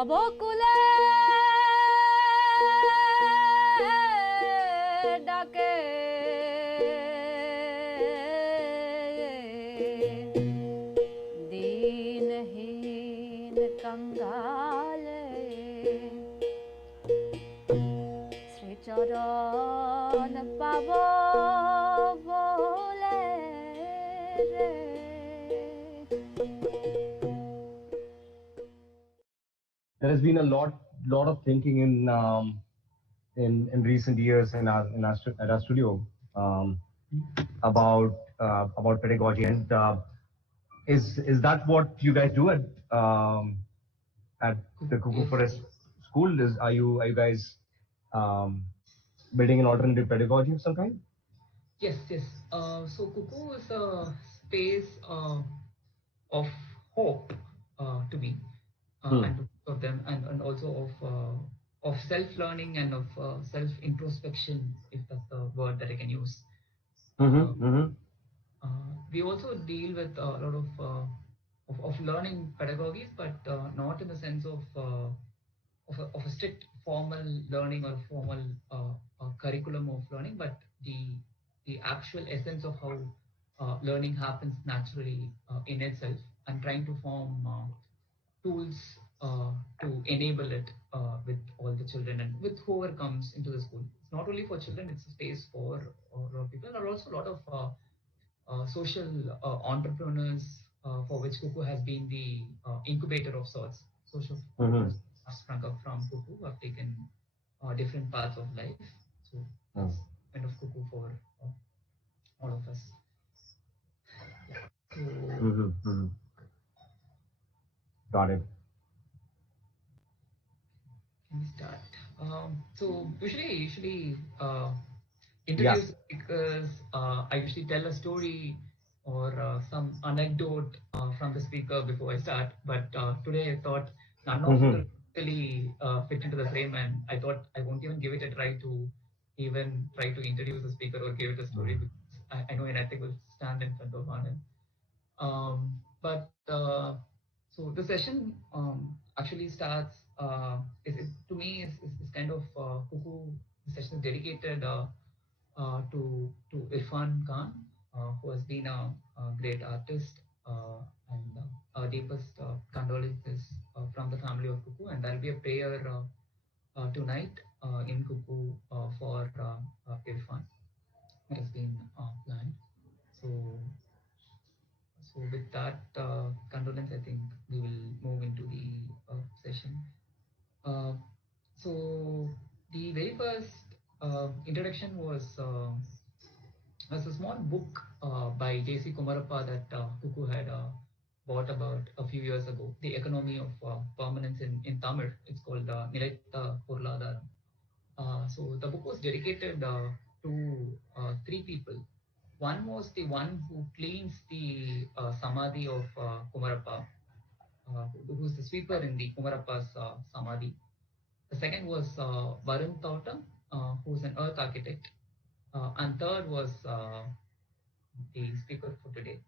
ভবকুলে ডাকে দীনহীন কঙ্গালে শ্রীচরণ পাব বলে রে। There has been a lot of thinking in recent years at our studio about pedagogy, and is that what you guys do at the Cuckoo Forest School? Are you guys building an alternative pedagogy of some kind? Yes. So Cuckoo is a space of hope to me. And of them, and also of self-learning and of self-introspection, if that's the word that I can use. We also deal with a lot of learning pedagogies, but not in the sense of a strict formal learning or formal curriculum of learning, but the actual essence of how learning happens naturally in itself, and trying to form tools to enable it with all the children and with whoever comes into the school. It's not only for children, it's a space for a lot of people. There are also a lot of social entrepreneurs for which Cuckoo has been the incubator of sorts. Social entrepreneurs have sprung up from Cuckoo, who have taken different paths of life. So that's kind of Cuckoo for all of us. So, Got it. Can we start? So usually introduce speakers. I usually tell a story or some anecdote from the speaker before I start. But today I thought none of it really fit into the frame, and I thought I won't even give it a try to even try to introduce the speaker or give it a story, because I know an ethic will stand in front of Anand. So the session actually starts. To me is kind of Cuckoo. The session is dedicated to Irrfan Khan, who has been a great artist, and our deepest condolences from the family of Cuckoo. And there will be a prayer tonight in Cuckoo for Irrfan. It has been planned. So with that condolence, I think we will move into the session. So the very first introduction was a small book by J.C. Kumarappa that Cuckoo had bought about a few years ago. The Economy of Permanence in Tamil. It's called Nilaitha Porladharam. So the book was dedicated to three people. One was the one who cleans the samadhi of Kumarappa, who's the sweeper in the Kumarappa's samadhi. The second was Varun Tauta, who's an earth architect. And third was the speaker for today,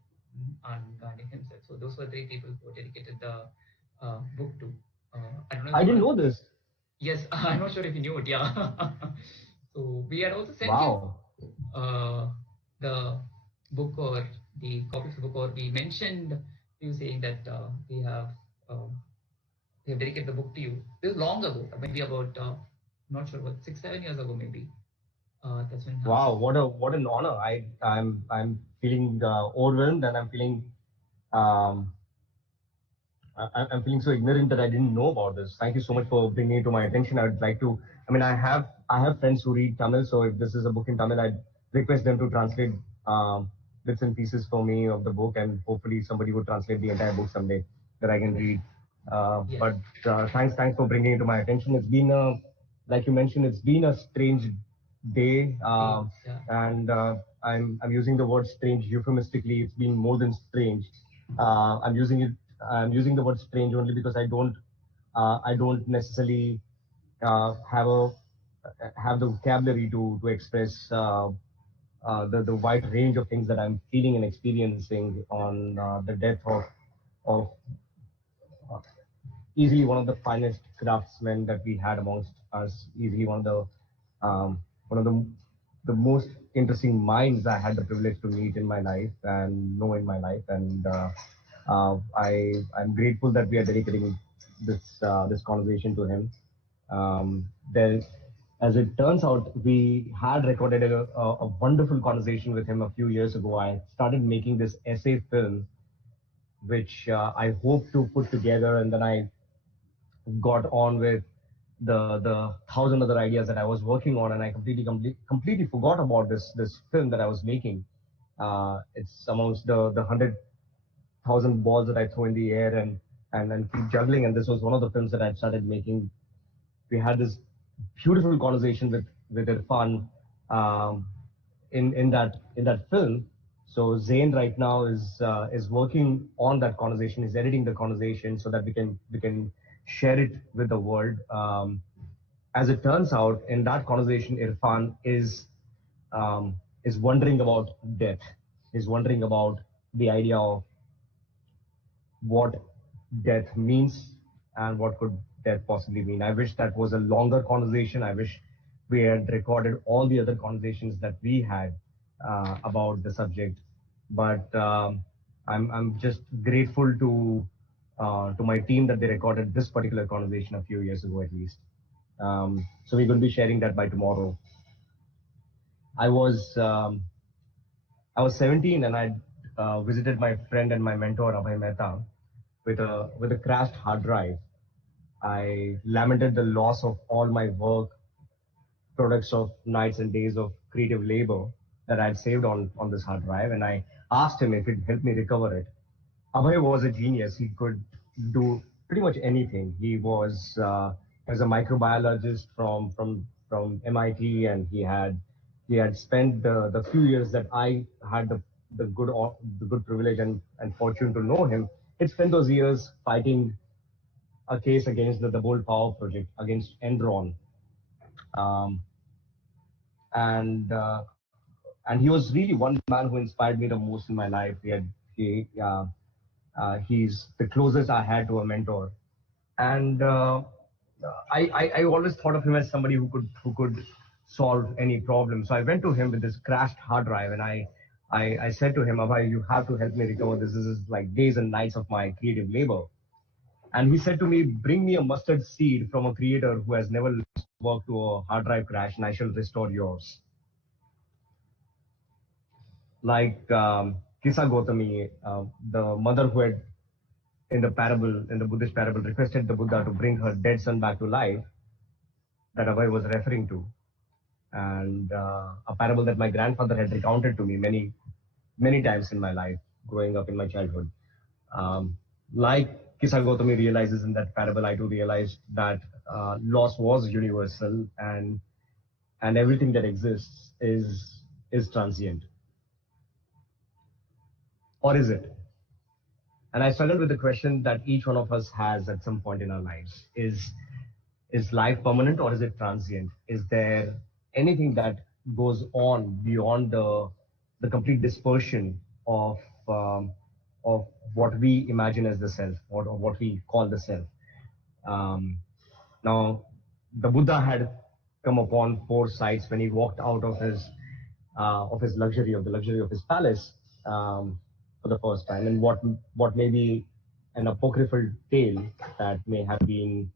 Anand Gandhi himself. So those were three people who dedicated the book to. I didn't know this. Yes, I'm not sure if you knew it. Yeah. So we had also sent you the book or the copy of the book, or we mentioned you saying that we have dedicated the book to you. This is long ago, maybe about not sure what 6-7 years ago, maybe. That's when. Wow, what an honor! I'm feeling overwhelmed, and I'm feeling I'm feeling so ignorant that I didn't know about this. Thank you so much for bringing it to my attention. I would like to. I mean, I have friends who read Tamil, so if this is a book in Tamil, I'd request them to translate bits and pieces for me of the book, and hopefully somebody would translate the entire book someday that I can read. But thanks for bringing it to my attention. It's been like you mentioned, it's been a strange day, and I'm using the word strange euphemistically. It's been more than strange. I'm using the word strange only because I don't necessarily have the vocabulary to express the wide range of things that I'm feeling and experiencing on the death of easily one of the finest craftsmen that we had amongst us. Easily one of the most interesting minds I had the privilege to meet in my life and know in my life. And I'm grateful that we are dedicating this conversation to him. There, as it turns out, we had recorded a wonderful conversation with him a few years ago. I started making this essay film, which I hope to put together, and then I got on with the thousand other ideas that I was working on, and I completely forgot about this film that I was making. It's amongst the 100,000 balls that I throw in the air and then keep juggling. And this was one of the films that I started making. We had this beautiful conversation with Irfan um, in that film. So Zain right now is working on that conversation. Is editing the conversation so that we can share it with the world. As it turns out, in that conversation, Irfan is wondering about death. Is wondering about the idea of what death means and what could death possibly mean. I wish that was a longer conversation. I wish we had recorded all the other conversations that we had about the subject. But I'm just grateful to my team that they recorded this particular conversation a few years ago at least. So we're going to be sharing that by tomorrow. I was um, I was 17 and I visited my friend and my mentor Abhay Mehta with a crashed hard drive. I lamented the loss of all my work, products of nights and days of creative labor that I had saved on this hard drive, and I asked him if he'd help me recover it. Abhay was a genius. He could do pretty much anything. He was a microbiologist from MIT, and he had spent the few years that I had the good privilege and fortune to know him. He'd spent those years fighting a case against the Bold Power Project, against Enron, um, and and he was really one man who inspired me the most in my life. He's the closest I had to a mentor, and I always thought of him as somebody who could solve any problem. So I went to him with this crashed hard drive, and I said to him, Abhay, you have to help me recover this. This is like days and nights of my creative labor. And he said to me, bring me a mustard seed from a creator who has never lost work to a hard drive crash, and I shall restore yours. Like Kisa Gautami, the mother who had in the Buddhist parable, requested the Buddha to bring her dead son back to life, that Abhay was referring to, and a parable that my grandfather had recounted to me many times in my life, growing up in my childhood. Like Kisa Gautami realizes in that parable, I too realized that loss was universal, and everything that exists is transient. Or is it? And I struggled with the question that each one of us has at some point in our lives. Is life permanent or is it transient? Is there anything that goes on beyond the complete dispersion of um, of what we imagine as the self, or what we call the self? Um, Now, the Buddha had come upon four sights when he walked out of his luxury, of the luxury of his palace, for the first time, and what may be an apocryphal tale that may have been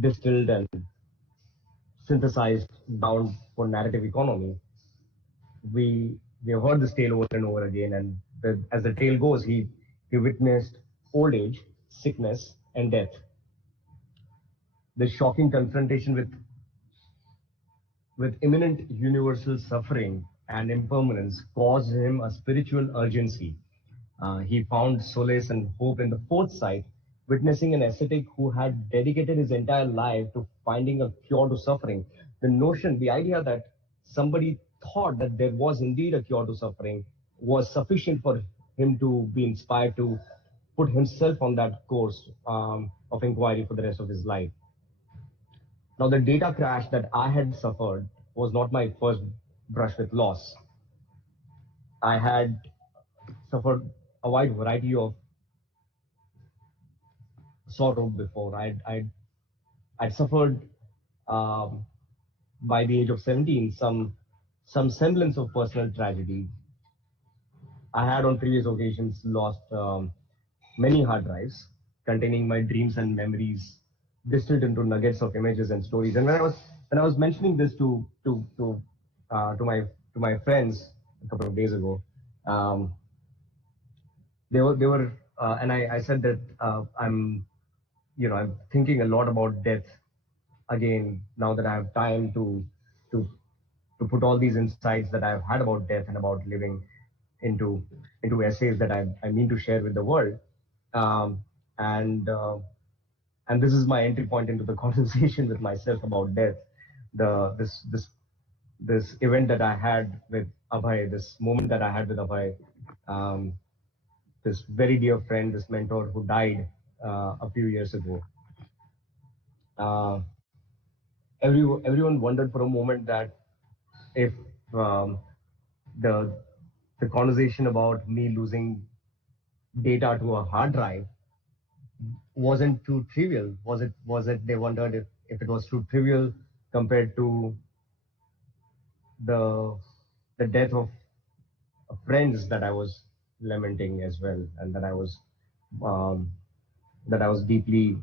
distilled and synthesized down for narrative economy. We have heard this tale over and over again, and as the tale goes, he witnessed old age, sickness, and death. The shocking confrontation with imminent universal suffering and impermanence caused him a spiritual urgency. He found solace and hope in the fourth sight, witnessing an ascetic who had dedicated his entire life to finding a cure to suffering. The idea that somebody thought that there was indeed a cure to suffering was sufficient for him to be inspired to put himself on that course of inquiry for the rest of his life. Now, the data crash that I had suffered was not my first brush with loss. I had suffered a wide variety of sort of before. I'd suffered um, by the age of 17 some semblance of personal tragedy. I had on previous occasions lost many hard drives containing my dreams and memories distilled into nuggets of images and stories. And when I was mentioning this to my friends a couple of days ago, um, they were and I said that I'm thinking a lot about death again now that I have time to to put all these insights that I've had about death and about living into essays that I mean to share with the world. Um, and and this is my entry point into the conversation with myself about death. The this event that I had with Abhay, this moment that I had with Abhay, um, this very dear friend, this mentor who died a few years ago. Uh, everyone wondered for a moment that if um, the the conversation about me losing data to a hard drive wasn't too trivial. Was it they wondered if it was too trivial compared to the the death of friends that I was lamenting as well, and um, that I was deeply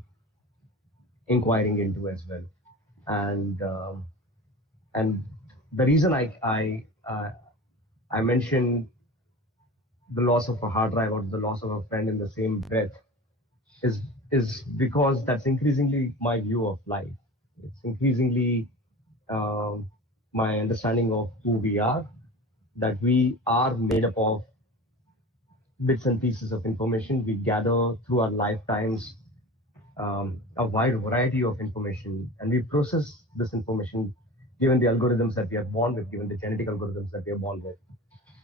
inquiring into as well. And um, and the reason I mentioned the loss of a hard drive or the loss of a friend in the same breath is is because that's increasingly my view of life. It's increasingly um, my understanding of who we are, that we are made up of bits and pieces of information we gather through our lifetimes, a wide variety of information, and we process this information given the algorithms that we are born with, given the genetic algorithms that we are born with,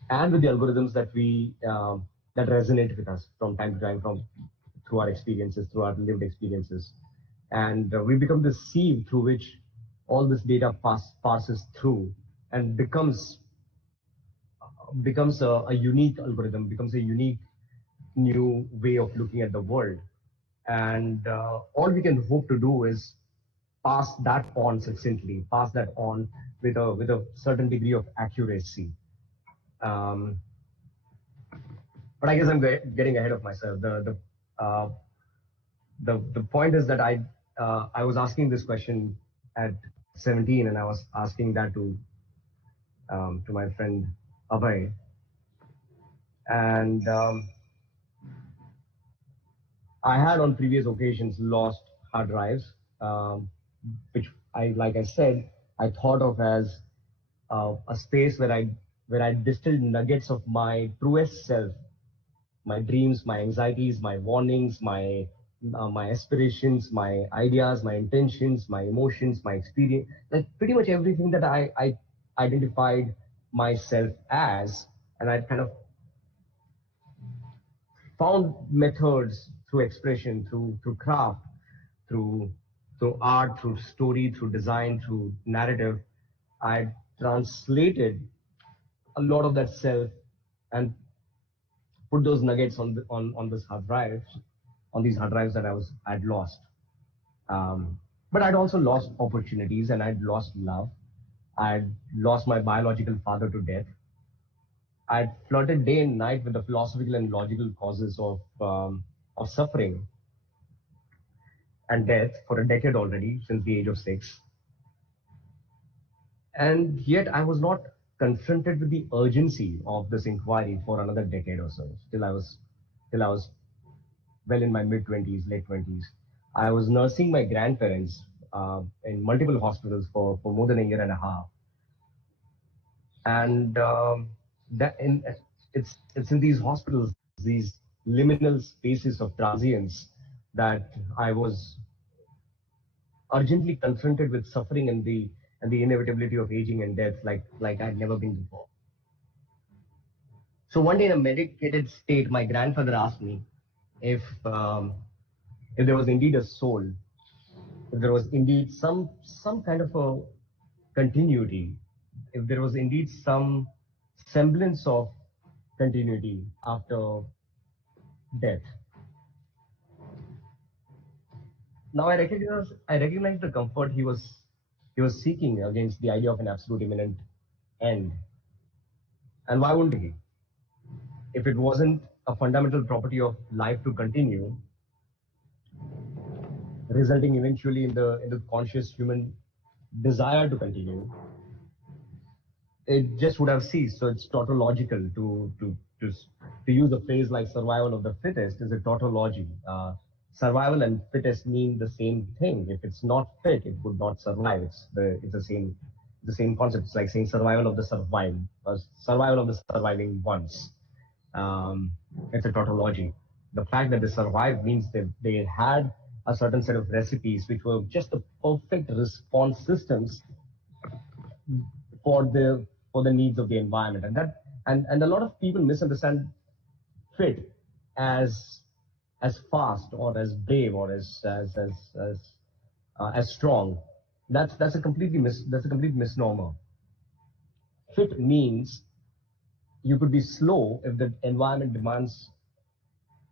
and with the algorithms that we that resonate with us from time to time, from through our experiences, through our lived experiences, and we become the sieve through which all this data passes through and becomes a unique algorithm, becomes a unique new way of looking at the world. And all we can hope to do is pass that on succinctly, pass that on with a certain degree of accuracy. Um, but I guess I'm getting ahead of myself. The point is that I was asking this question at 17, and I was asking that to my friend Abhay, and I had on previous occasions lost hard drives, which like I said, I thought of as a space where I distilled nuggets of my truest self, my dreams, my anxieties, my warnings, my aspirations, my ideas, my intentions, my emotions, my experience, like pretty much everything that I identified myself as, and I kind of found methods through expression, through craft, through through art, through story, through design, through narrative. I translated a lot of that self and put those nuggets on this hard drives, on these hard drives that I'd lost. But I'd also lost opportunities, and I'd lost love. I'd lost my biological father to death. I'd flirted day and night with the philosophical and logical causes of suffering and death for a decade already, since the age of 6. And yet I was not confronted with the urgency of this inquiry for another decade or so, till I was well in my mid 20s, late 20s. I was nursing my grandparents in multiple hospitals for more than a year and a half. And that in it's in these hospitals, these liminal spaces of transience, that I was urgently confronted with suffering and the inevitability of aging and death, like I'd never been before. So one day in a medicated state, my grandfather asked me if if there was indeed a soul, if there was indeed some kind of a continuity, if there was indeed some semblance of continuity after death. Now I recognize the comfort he was seeking against the idea of an absolute imminent end. And why wouldn't he? If it wasn't a fundamental property of life to continue, resulting eventually in the conscious human desire to continue, it just would have ceased. So it's tautological to use a phrase like survival of the fittest is a tautology. Survival and fittest mean the same thing. If it's not fit, it would not survive. It's the same concept. It's like saying survival of the survived, or survival of the surviving ones. Um, it's a tautology. The fact that they survived means that they had a certain set of recipes which were just the perfect response systems for the needs of the environment, and a lot of people misunderstand fit as fast or as brave or as strong. That's a complete misnomer. Fit means you could be slow if the environment demands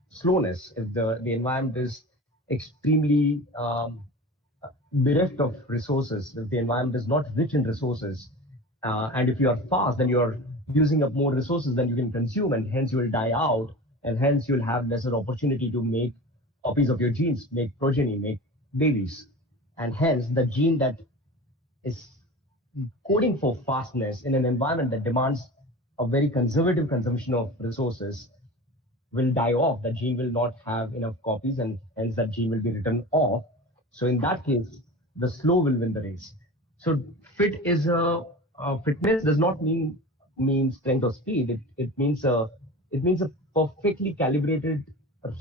slowness, if the environment is extremely bereft of resources, if the environment is not rich in resources, and if you are fast, then you are using up more resources than you can consume, and hence you will die out, and hence you'll have lesser opportunity to make copies of your genes, make progeny, make babies. And hence the gene that is coding for fastness in an environment that demands a very conservative consumption of resources will die off. That gene will not have enough copies, and hence that gene will be written off. So in that case, the slow will win the race. So fitness does not mean strength or speed. It means a perfectly calibrated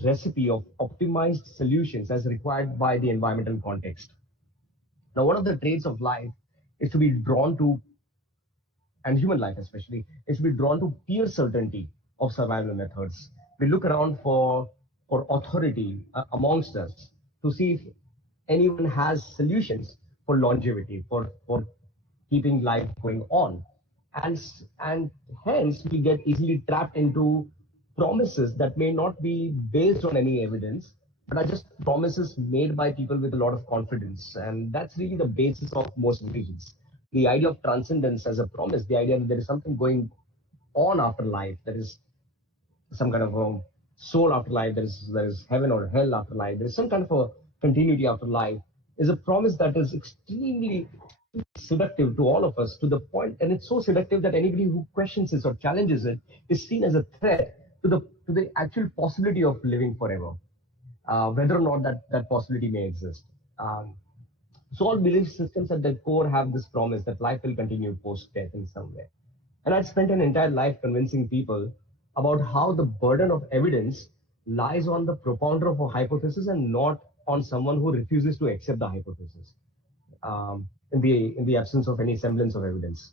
recipe of optimized solutions as required by the environmental context. Now, one of the traits of life is to be drawn to, and human life especially, is to be drawn to pure certainty of survival methods. We look around for authority amongst us to see if anyone has solutions for longevity, for keeping life going on. And hence we get easily trapped into promises that may not be based on any evidence, but are just promises made by people with a lot of confidence. And that's really the basis of most religions. The idea of transcendence as a promise, the idea that there is something going on after life, there is some kind of a soul after life, there is heaven or hell after life, there is some kind of a continuity after life, is a promise that is extremely seductive to all of us, to the point, and it's so seductive that anybody who questions it or challenges it is seen as a threat to the actual possibility of living forever, whether or not that possibility may exist. So all belief systems at their core have this promise that life will continue post death in some way. And I'd spent an entire life convincing people about how the burden of evidence lies on the propounder of a hypothesis and not on someone who refuses to accept the hypothesis, in the absence of any semblance of evidence.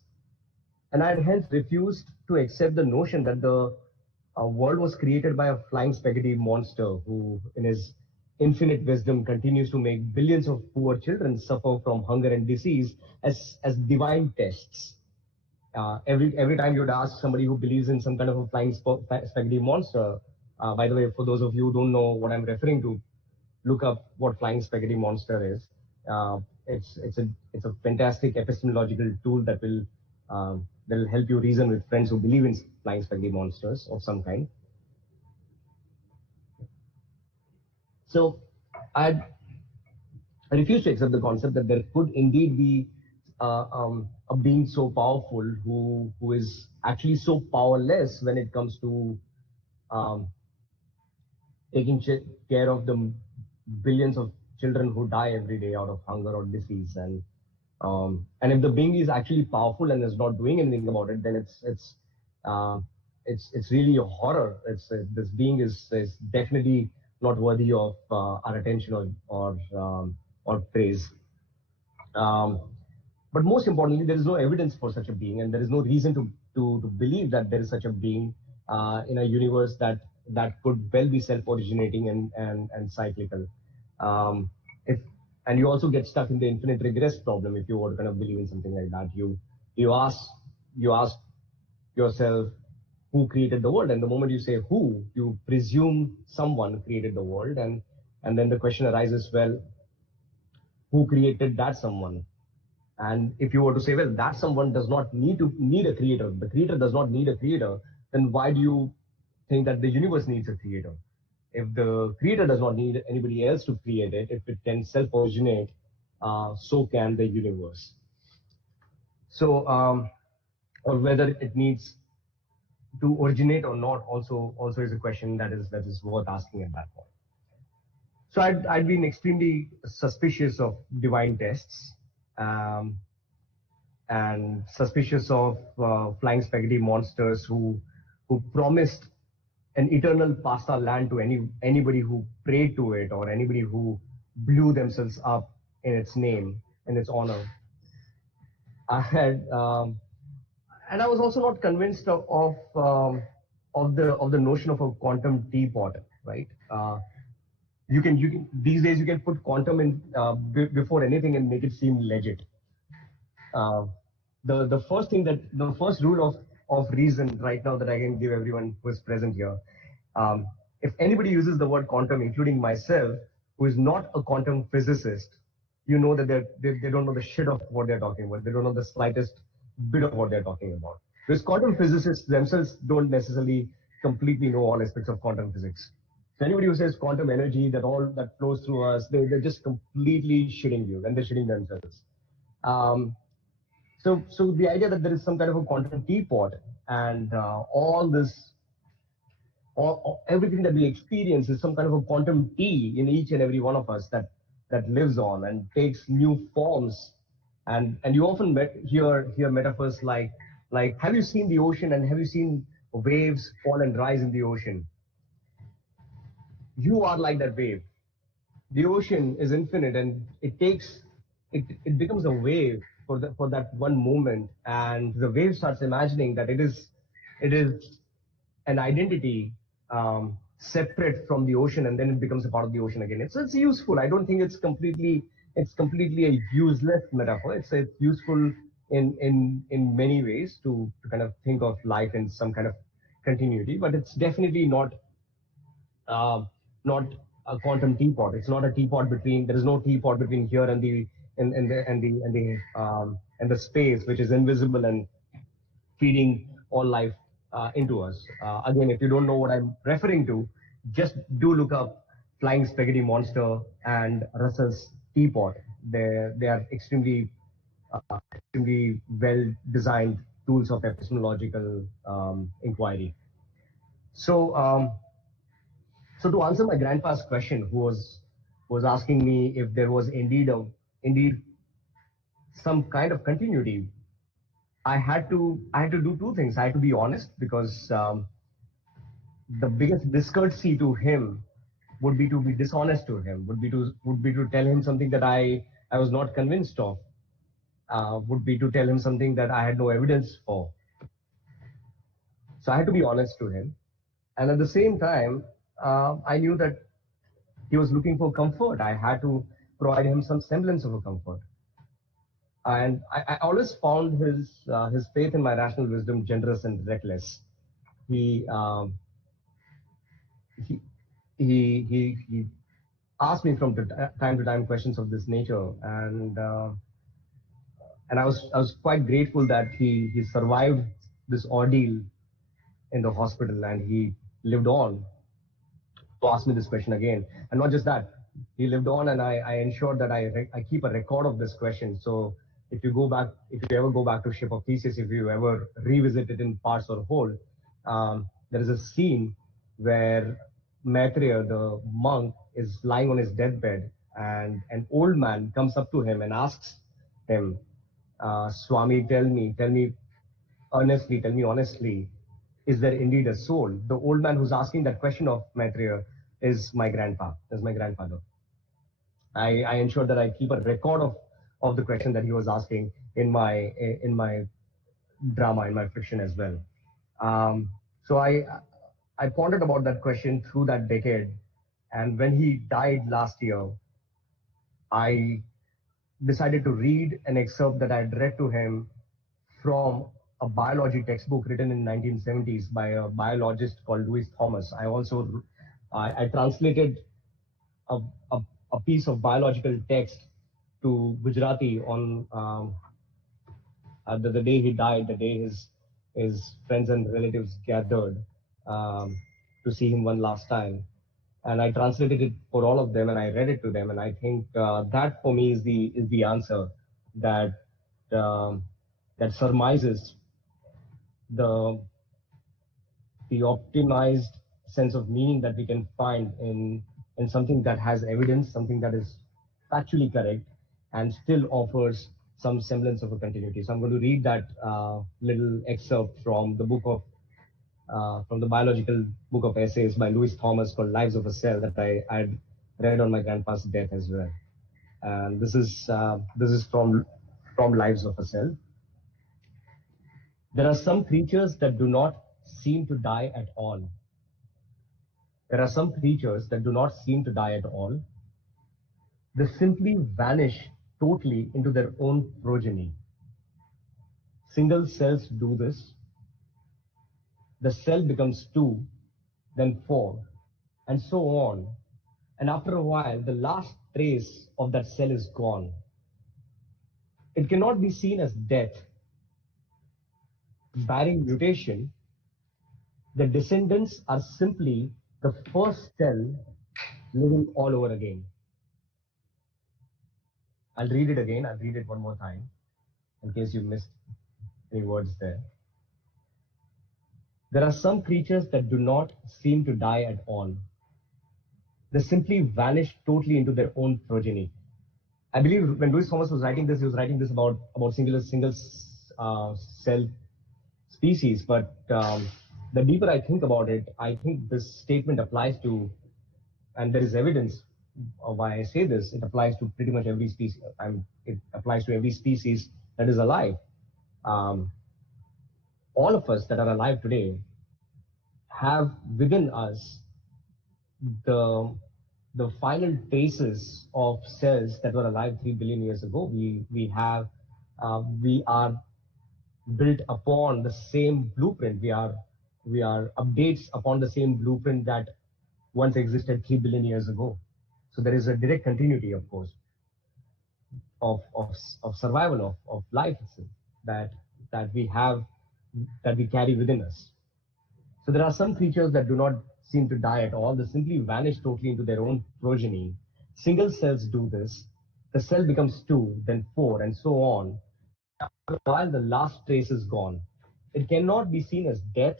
And I had hence refused to accept the notion that the world was created by a flying spaghetti monster who, in his infinite wisdom, continues to make billions of poor children suffer from hunger and disease as divine tests. Every time you'd ask somebody who believes in some kind of a flying spaghetti monster, by the way, for those of you who don't know what I'm referring to, look up what flying spaghetti monster is. It's a fantastic epistemological tool that will help you reason with friends who believe in flying spaghetti monsters of some kind. So I refuse to accept the concept that there could indeed be a being so powerful who is actually so powerless when it comes to um, taking care of the billions of children who die every day out of hunger or disease. And if the being is actually powerful and is not doing anything about it, then uh, it's really a horror. This being is definitely not worthy of our attention or praise. Um, but most importantly, there is no evidence for such a being, and there is no reason to believe that there is such a being in a universe that could well be self-originating and cyclical. Um, if and you also get stuck in the infinite regress problem if you were to kind of believe in something like that. You ask yourself who created the world, and the moment you say who, you presume someone created the world, and then the question arises, well, who created that someone. And if you were to say, well, that someone does not need a creator, the creator does not need a creator, then why do you think that the universe needs a creator? If the creator does not need anybody else to create it, if it can self-originate, so can the universe. So, or whether it needs to originate or not, also is a question that is worth asking at that point. So I'd been extremely suspicious of divine tests, and suspicious of flying spaghetti monsters who promised an eternal pasta land to anybody who prayed to it, or anybody who blew themselves up in its name, in its honor. I had, and I was also not convinced of the notion of a quantum teapot, right? You can these days you can put quantum in before anything and make it seem legit. The first rule of reason right now that I can give everyone who is present here, if anybody uses the word quantum, including myself, who is not a quantum physicist, you know that they don't know the shit of what they're talking about. They don't know the slightest bit of what they're talking about. Because quantum physicists themselves don't necessarily completely know all aspects of quantum physics. So anybody who says quantum energy, that flows through us, they're just completely shitting you, and they're shitting themselves. So the idea that there is some kind of a quantum teapot, and everything that we experience is some kind of a quantum tea in each and every one of us that lives on and takes new forms, and you often hear metaphors like have you seen the ocean, and have you seen waves fall and rise in the ocean? You are like that wave. The ocean is infinite, and it becomes a wave for that one moment, and the wave starts imagining that it is an identity, separate from the ocean, and then it becomes a part of the ocean again. It's useful. I don't think it's completely a useless metaphor. It's useful in many ways to kind of think of life in some kind of continuity, but it's definitely not a quantum teapot. It's not a teapot between. There is no teapot between here and the space, which is invisible and feeding all life into us. Again, if you don't know what I'm referring to, just do look up Flying Spaghetti Monster and Russell's Teapot. They are extremely well designed tools of epistemological inquiry. So to answer my grandpa's question, who was asking me if there was indeed some kind of continuity, I had to do two things. I had to be honest, because the biggest discourtesy to him would be to be dishonest to him, would be to tell him something that I was not convinced of, would be to tell him something that I had no evidence for. So I had to be honest to him, and at the same time, I knew that he was looking for comfort. I had to provide him some semblance of a comfort. And I always found his faith in my rational wisdom generous and reckless. He he he asked me from time to time questions of this nature, and I was quite grateful that he survived this ordeal in the hospital, and he lived on to ask me this question again. And not just that, he lived on, and I ensured that I keep a record of this question. So if you ever go back to Ship of Theseus, if you ever revisit it in parts or whole, there is a scene where Maitreya, the monk, is lying on his deathbed, and an old man comes up to him and asks him, Swami, tell me earnestly, tell me honestly, is there indeed a soul? The old man who's asking that question of Maitreya is my grandfather. I ensured that I keep a record of the question that he was asking in my drama, in my fiction as well. So I pondered about that question through that decade, and when he died last year, I decided to read an excerpt that I had read to him from a biology textbook written in 1970s by a biologist called Louis Thomas. I translated a piece of biological text to Gujarati on the day he died, the day his friends and relatives gathered um, to see him one last time. And I translated it for all of them, and I read it to them. And I think that for me is the answer that um, that surmises the the optimized sense of meaning that we can find in something that has evidence, something that is factually correct, and still offers some semblance of a continuity. So I'm going to read that little excerpt from the book of from the biological book of essays by Louis Thomas called Lives of a Cell that I had read on my grandpa's death as well. And this is from Lives of a Cell. There are some creatures that do not seem to die at all. There are some creatures that do not seem to die at all. They simply vanish totally into their own progeny. Single cells do this. The cell becomes two, then four, and so on. And after a while, the last trace of that cell is gone. It cannot be seen as death. Barring mutation, the descendants are simply the first cell living all over again. I'll read it again. I'll read it one more time in case you missed any words there. There are some creatures that do not seem to die at all. They simply vanish totally into their own progeny. I believe when Louis Thomas was writing this, he was writing this about single cell species. But the deeper I think about it, I think this statement applies to, and there is evidence of why I say this, it applies to pretty much every species. It applies to every species that is alive. All of us that are alive today have within us the final traces of cells that were alive 3 billion years ago. We are built upon the same blueprint. We are updates upon the same blueprint that once existed 3 billion years ago. So there is a direct continuity, of course, of survival of life itself that we carry within us. So there are some creatures that do not seem to die at all. They simply vanish totally into their own progeny. Single cells do this. The cell becomes two, then four, and so on. While the last trace is gone, it cannot be seen as death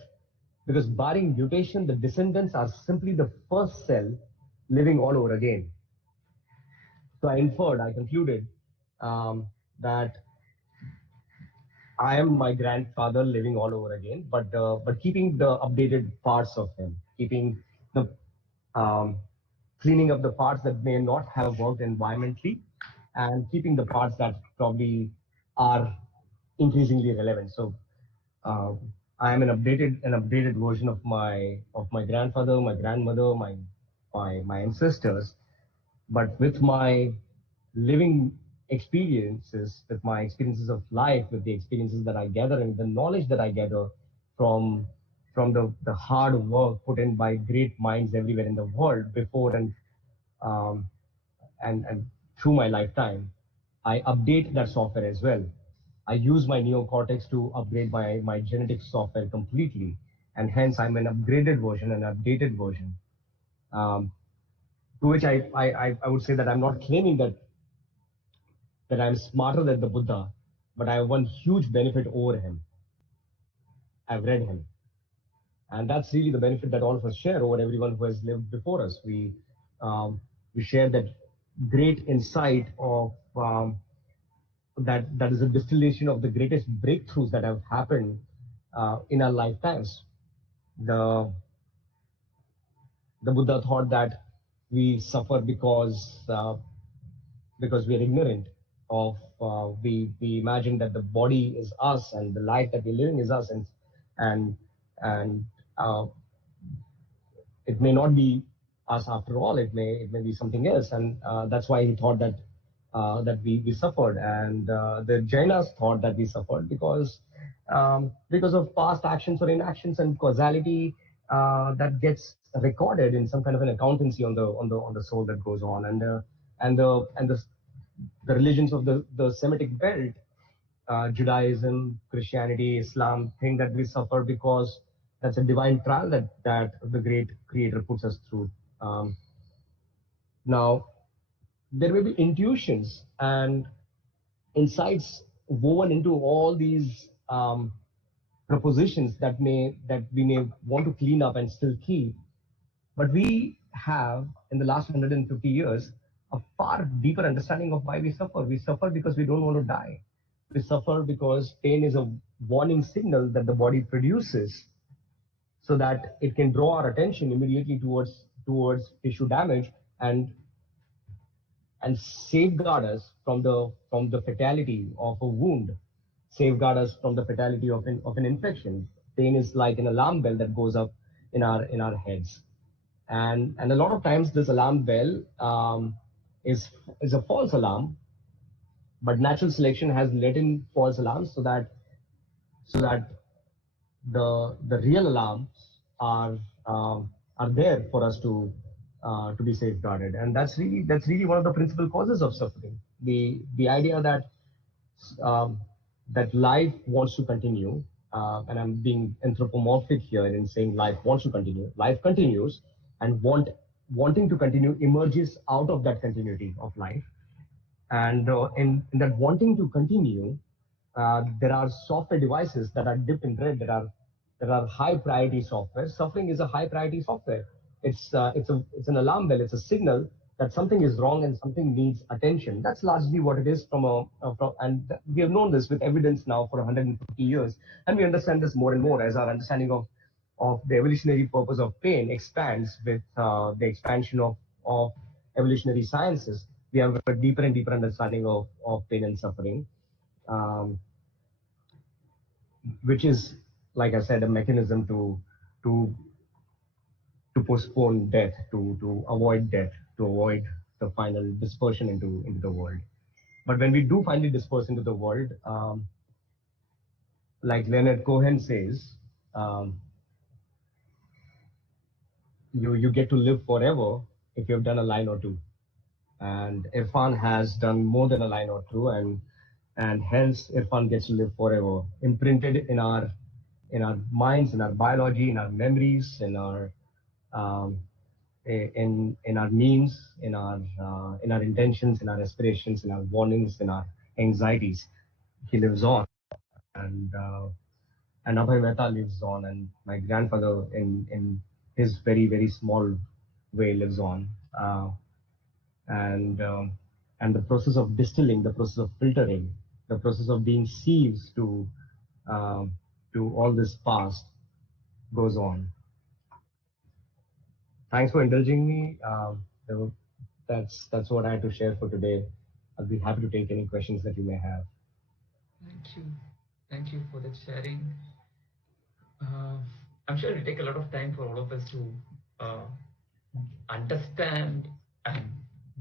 because barring mutation, the descendants are simply the first cell living all over again. So I concluded that I am my grandfather living all over again, but keeping the updated parts of him, keeping the cleaning up the parts that may not have worked environmentally, and keeping the parts that probably are increasingly relevant. So I am an updated version of my grandfather, my grandmother, my ancestors, but with my living experiences, with my experiences of life, with the experiences that I gather and the knowledge that I gather from the hard work put in by great minds everywhere in the world before um, and through my lifetime, I update that software as well. I use my neocortex to upgrade my genetic software completely, and hence I'm an upgraded version, an updated version. To which I would say that I'm not claiming that I'm smarter than the Buddha, but I have one huge benefit over him. I've read him. And that's really the benefit that all of us share over everyone who has lived before us. We share that great insight of that is a distillation of the greatest breakthroughs that have happened in our lifetimes. The Buddha thought that we suffer because we are ignorant of we imagine that the body is us and the life that we're living is us, and it may not be us after all. It may be something else, and that's why he thought that that we suffered, and the Jainas thought that we suffered because of past actions or inactions and causality that gets recorded in some kind of an accountancy on the soul that goes on, and the religions of the Semitic belt, Judaism, Christianity, Islam, think that we suffer because that's a divine trial that the great creator puts us through. Now, there may be intuitions and insights woven into all these propositions that we may want to clean up and still keep. But we have, in the last 150 years, a far deeper understanding of why we suffer. We suffer because we don't want to die. We suffer because pain is a warning signal that the body produces so that it can draw our attention immediately towards tissue damage and safeguard us from the fatality of a wound, safeguard us from the fatality of an infection. Pain is like an alarm bell that goes up in our heads, and a lot of times this alarm bell is a false alarm, but natural selection has let in false alarms so that the real alarms are there for us to be safeguarded, and that's really one of the principal causes of suffering. The idea um, that life wants to continue, and I'm being anthropomorphic here in saying life wants to continue. Life continues, and wanting to continue emerges out of that continuity of life. And in that wanting to continue, there are software devices that are dipped in red, that are high priority software. Suffering is a high priority software. It's an alarm bell. It's a signal that something is wrong and something needs attention. That's largely what it is and we have known this with evidence now for 150 years, and we understand this more and more as our understanding of the evolutionary purpose of pain expands with the expansion of evolutionary sciences. We have a deeper and deeper understanding of pain and suffering, um, which is, like I said, a mechanism to to postpone death, to avoid death, to avoid the final dispersion into the world. But when we do finally disperse into the world, like Leonard Cohen says, um, you get to live forever if you've done a line or two. And Irrfan has done more than a line or two, and hence Irrfan gets to live forever, imprinted in our minds, in our biology, in our memories, um, in our memes, in our intentions, in our aspirations, in our warnings, in our anxieties. He lives on, and Abhay Mehta lives on, and my grandfather in his very small way lives on. And and the process of distilling, the process of filtering, the process of being sieves um, to all this past goes on. Thanks for indulging me. That's what I had to share for today. I'll be happy to take any questions that you may have. Thank you. Thank you for that sharing. Uh, I'm sure it will take a lot of time for all of us to understand and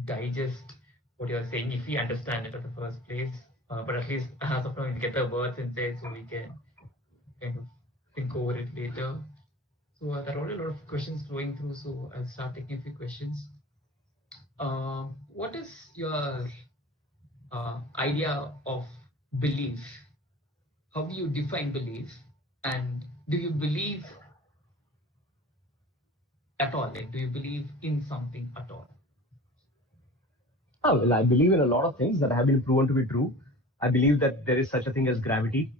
digest what you're saying, if we understand it at the first place. But at least as of now, we get the words inside so we can kind of think over it later. So there are already a lot of questions flowing through, so I'll start taking a few questions. What is your idea of belief? How do you define belief? And do you believe at all? Like, do you believe in something at all? Oh, well, I believe in a lot of things that have been proven to be true. I believe that there is such a thing as gravity.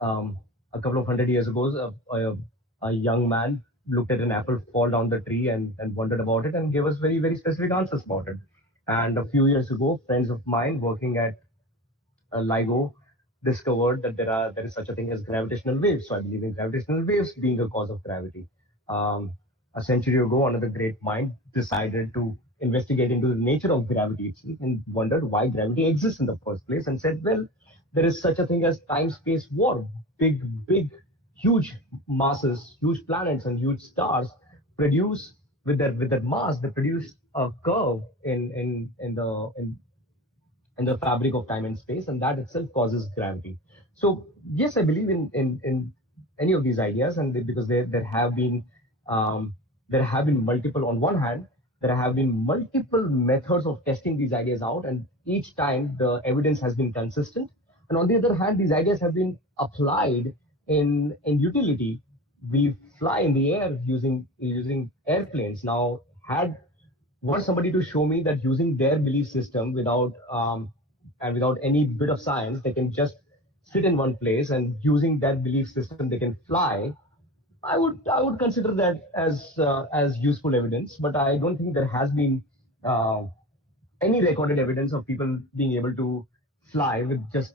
A couple of 100 years ago, a young man looked at an apple fall down the tree and wondered about it and gave us very specific answers about it. And a few years ago, friends of mine working at LIGO discovered that there is such a thing as gravitational waves. So I believe in gravitational waves being a cause of gravity. Um, a century ago, another great mind decided to investigate into the nature of gravity itself and wondered why gravity exists in the first place, and said, well, there is such a thing as time-space warp. Big, huge masses, huge planets and huge stars produce with that mass, they produce a curve in the fabric of time and space, and that itself causes gravity. So yes, I believe in any of these ideas, and because there have been multiple. On one hand, there have been multiple methods of testing these ideas out, and each time the evidence has been consistent. And on the other hand, these ideas have been applied in utility. We fly in the air using airplanes. Now, had were somebody to show me that using their belief system without and without any bit of science, they can just sit in one place and using that belief system they can fly. I would consider that as useful evidence, but I don't think there has been uh, any recorded evidence of people being able to fly with just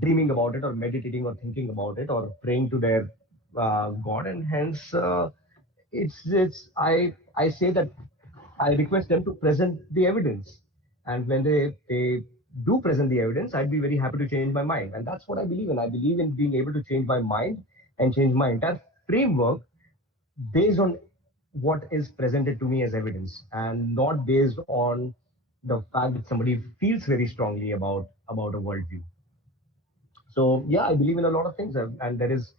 dreaming about it or meditating or thinking about it or praying to their god, and hence it's I say that I request them to present the evidence, and when they do present the evidence, I'd be very happy to change my mind, and that's what I believe in. I believe in being able to change my mind and change my entire framework based on what is presented to me as evidence, and not based on the fact that somebody feels very strongly about a worldview. So yeah, I believe in a lot of things, and there is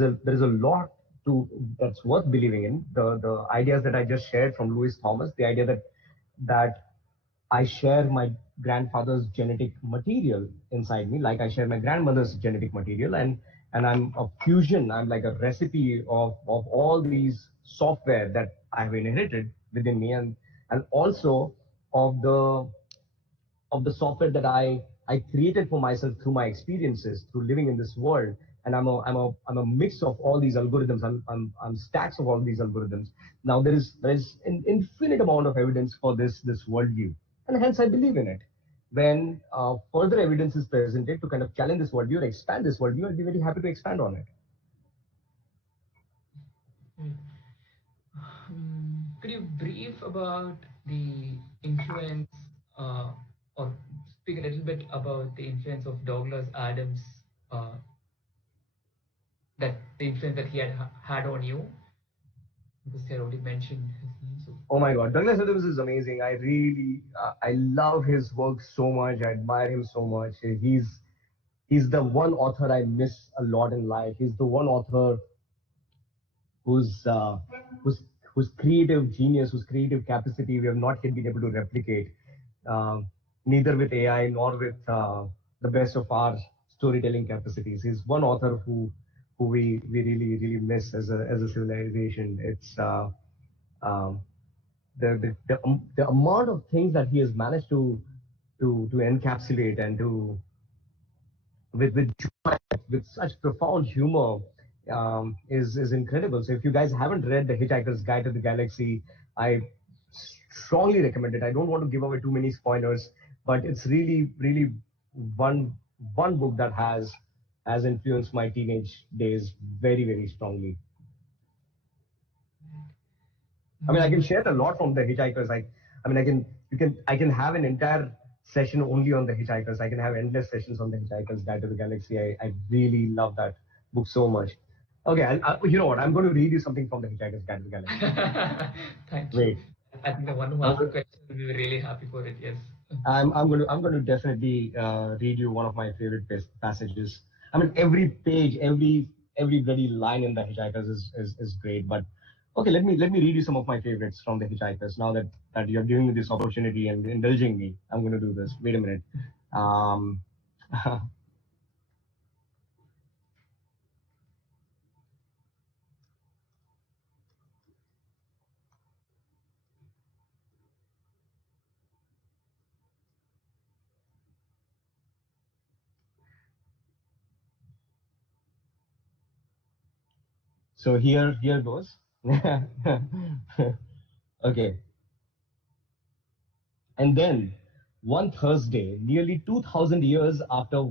a lot to that's worth believing in. The ideas that I just shared from Louis Thomas, the idea that I share my grandfather's genetic material inside me, like I share my grandmother's genetic material, and I'm a fusion. I'm like a recipe of all these software that I've inherited within me, and also of the software that I created for myself through my experiences, through living in this world. And I'm a mix of all these algorithms. I'm stacks of all these algorithms. Now there is an infinite amount of evidence for this worldview, and hence I believe in it. When further evidence is presented to kind of challenge this worldview or expand this worldview, I'd be very happy to expand on it. Could you brief about the influence or speak a little bit about the influence of Douglas Adams, uh, that the influence that he had on you? Because he had already mentioned his name. So. Oh my God, Douglas Adams is amazing. I really, I love his work so much. I admire him so much. He's the one author I miss a lot in life. He's the one author whose uh, whose whose creative genius, whose creative capacity we have not yet been able to replicate, uh, neither with AI nor with the best of our storytelling capacities. He's one author who we really miss as a civilization. It's um, the amount of things that he has managed to encapsulate and to with joy, with such profound humor, is incredible. So if you guys haven't read The Hitchhiker's Guide to the Galaxy, I strongly recommend it. I don't want to give away too many spoilers, but it's really one one book that has influenced my teenage days very strongly. I mean, I can share a lot from The Hitchhikers. I mean, I can have an entire session only on The Hitchhikers. I can have endless sessions on The Hitchhiker's Guide to the Galaxy. I really love that book so much. Okay, you know what? I'm going to read you something from The Hitchhiker's Guide to the Galaxy. Thank you. Wait, I think the one who I'm, asked the go- question will be really happy for it. Yes. I'm going to definitely read you one of my favorite passages. I mean, every page, every bloody line in The Hitchhikers is great. But okay, let me read you some of my favorites from The Hitchhikers. Now that you're giving me this opportunity and indulging me, I'm going to do this. Wait a minute. Um, so here goes. Okay, and then one Thursday, nearly 2,000 years after,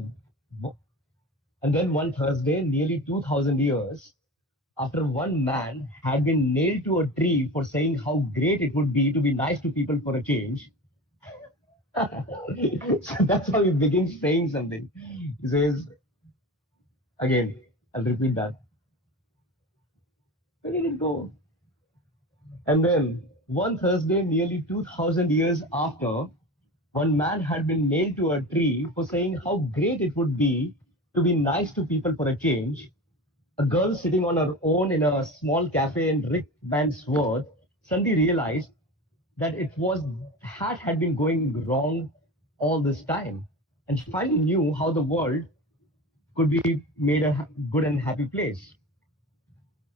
and then one Thursday, nearly 2,000 years after one man had been nailed to a tree for saying how great it would be to be nice to people for a change. So that's how he begins saying something. He says, again, I'll repeat that. Where did it go? And then one Thursday, nearly 2,000 years after, one man had been nailed to a tree for saying how great it would be to be nice to people for a change. A girl sitting on her own in a small cafe in Rick Van Sworth suddenly realized that it was had been going wrong all this time, and she finally knew how the world could be made a good and happy place.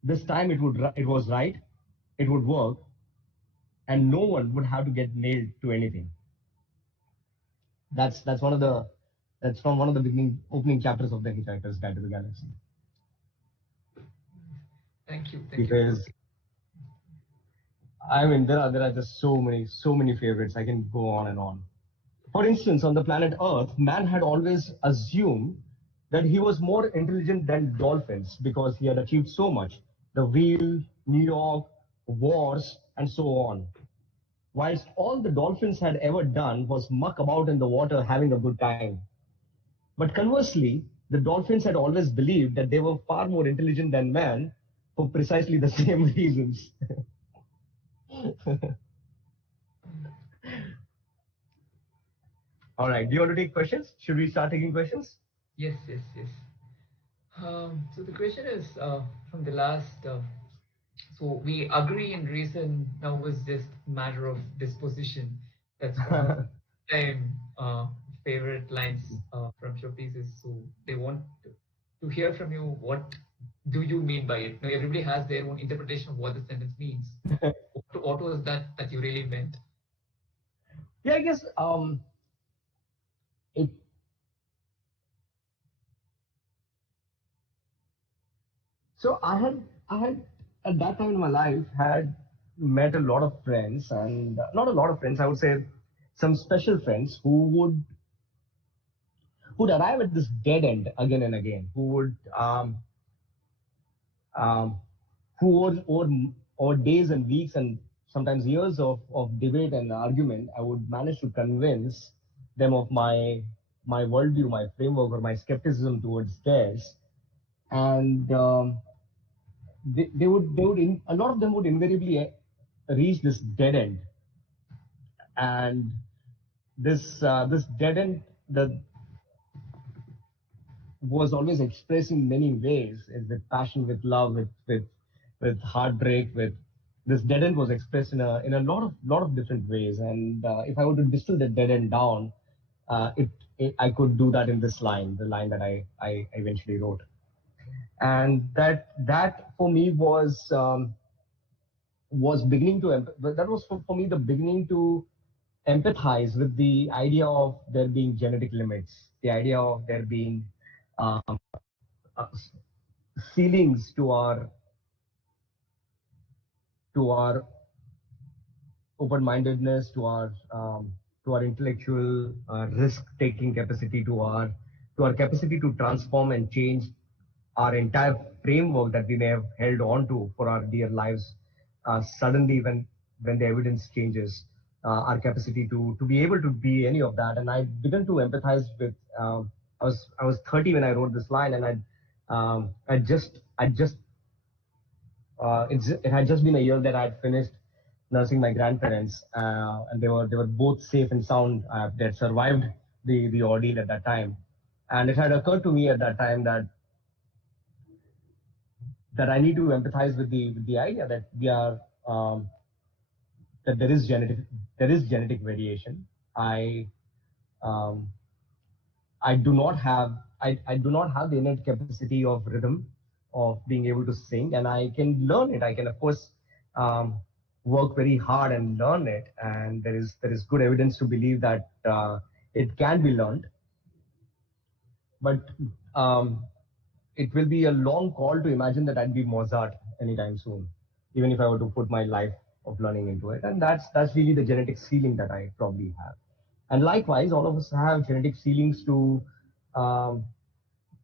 This time it was right, it would work, and no one would have to get nailed to anything. That's one of the that's from one of the beginning opening chapters of the Hitchhiker's Guide to the Galaxy. Thank you. Because I mean there are just so many favorites. I can go on and on. For instance, on the planet Earth, man had always assumed that he was more intelligent than dolphins because he had achieved so much. The wheel, New York, wars, and so on. Whilst all the dolphins had ever done was muck about in the water having a good time. But conversely, the dolphins had always believed that they were far more intelligent than man for precisely the same reasons. All right, do you want to take questions? Should we start taking questions? Yes. So the question is from the last. So we agree in reason now is just matter of disposition. That's one of the time favorite lines from your pieces. So they want to hear from you. What do you mean by it? Now everybody has their own interpretation of what the sentence means. What was that you really meant? Yeah, I guess it. So I had at that time in my life had met a lot of friends, and not a lot of friends, I would say some special friends who would arrive at this dead end again and again, um, who over days and weeks and sometimes years of debate and argument, I would manage to convince them of my worldview, my framework, or my skepticism towards theirs, and a lot of them would invariably reach this dead end, and this dead end that was always expressed in many ways, is with passion, with love, with heartbreak, with this dead end was expressed in a lot of different ways. And if I were to distill that dead end down, I could do that in this line, the line that I eventually wrote, and that for me was beginning to that was for me the beginning to empathize with the idea of there being genetic limits, the idea of there being um, uh, ceilings to our open-mindedness, to our intellectual risk-taking capacity, to our capacity to transform and change our entire framework that we may have held on to for our dear lives. Suddenly, when the evidence changes, our capacity to be able to be any of that, and I began to empathize with. I was 30 when I wrote this line, and I just it had just been a year that I had finished nursing my grandparents, and they were both safe and sound. They had survived the ordeal at that time, and it had occurred to me at that time that I need to empathize with the idea that we are that there is genetic variation. Um, I do not have I do not have the innate capacity of rhythm, of being able to sing, and I can learn it. I can of course um, work very hard and learn it, and there is good evidence to believe that it can be learned. But um, it will be a long call to imagine that I'd be Mozart anytime soon, even if I were to put my life of learning into it. And that's really the genetic ceiling that I probably have. And likewise, all of us have genetic ceilings um,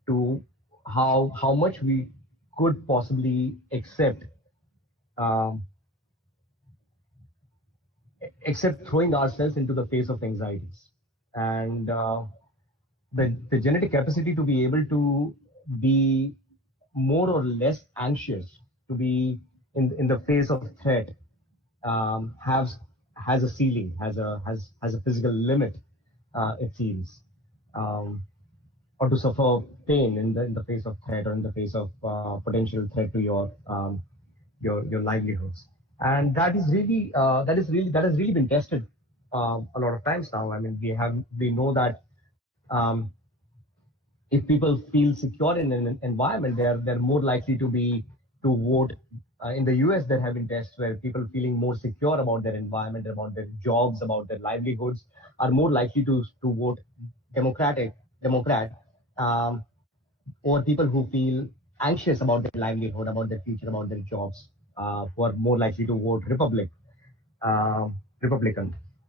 to how much we could possibly um, accept throwing ourselves into the face of anxieties. And the genetic capacity to be able to be more or less anxious, to be in the face of threat, has a ceiling, has a physical limit, it seems, or to suffer pain in the face of threat or in the face of potential threat to your livelihoods. and that has really been tested a lot of times now. I mean, we know that if people feel secure in an environment, they're more likely to vote. In the US, there have been tests where people feeling more secure about their environment, about their jobs, about their livelihoods, are more likely to vote Democrat, um, or people who feel anxious about their livelihood, about their future, about their jobs, who are more likely to vote Republican.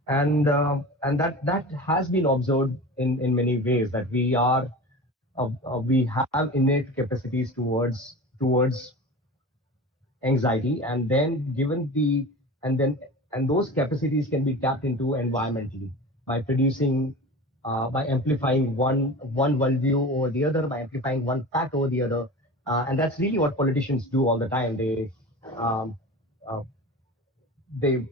And that has been observed in many ways, that we have innate capacities towards anxiety, and then given the and then and those capacities can be tapped into environmentally by producing by amplifying one worldview over the other, by amplifying one fact over the other, and that's really what politicians do all the time. Um, uh, they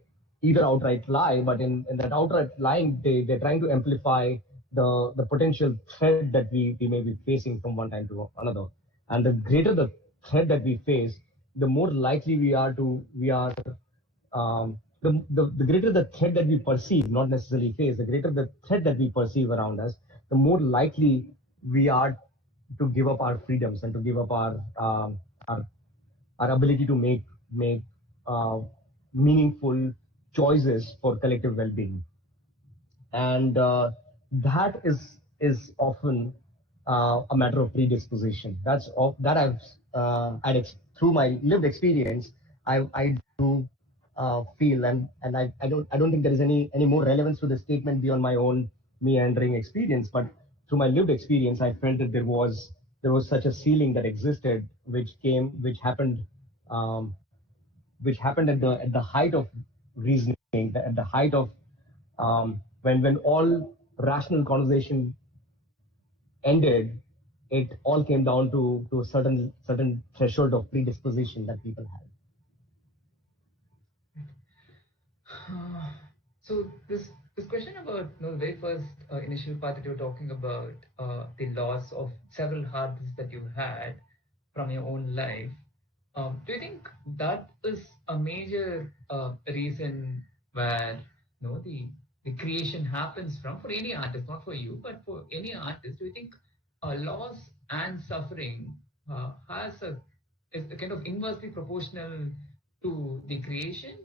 either outright lie, but in that outright lying, they're trying to amplify the potential threat that we may be facing from one time to another. And the greater the threat that we face, the more likely we are the greater the threat that we perceive, not necessarily face, the greater the threat that we perceive around us, the more likely we are to give up our freedoms and to give up our our ability to make uh, meaningful choices for collective well-being. And that is often a matter of predisposition. That through my lived experience, I do feel, and I don't think there is any more relevance to the statement beyond my own meandering experience, but through my lived experience, I felt that there was such a ceiling that existed, um, which happened at the height of reasoning, at the height of when all rational conversation ended. It all came down to a certain threshold of predisposition that people had. So this question about the very first initial part that you were talking about, the loss of several habits that you had from your own life. Do you think that is a major reason where the creation happens from, for any artist, not for you, but for any artist? Do you think loss and suffering has a is kind of inversely proportional to the creation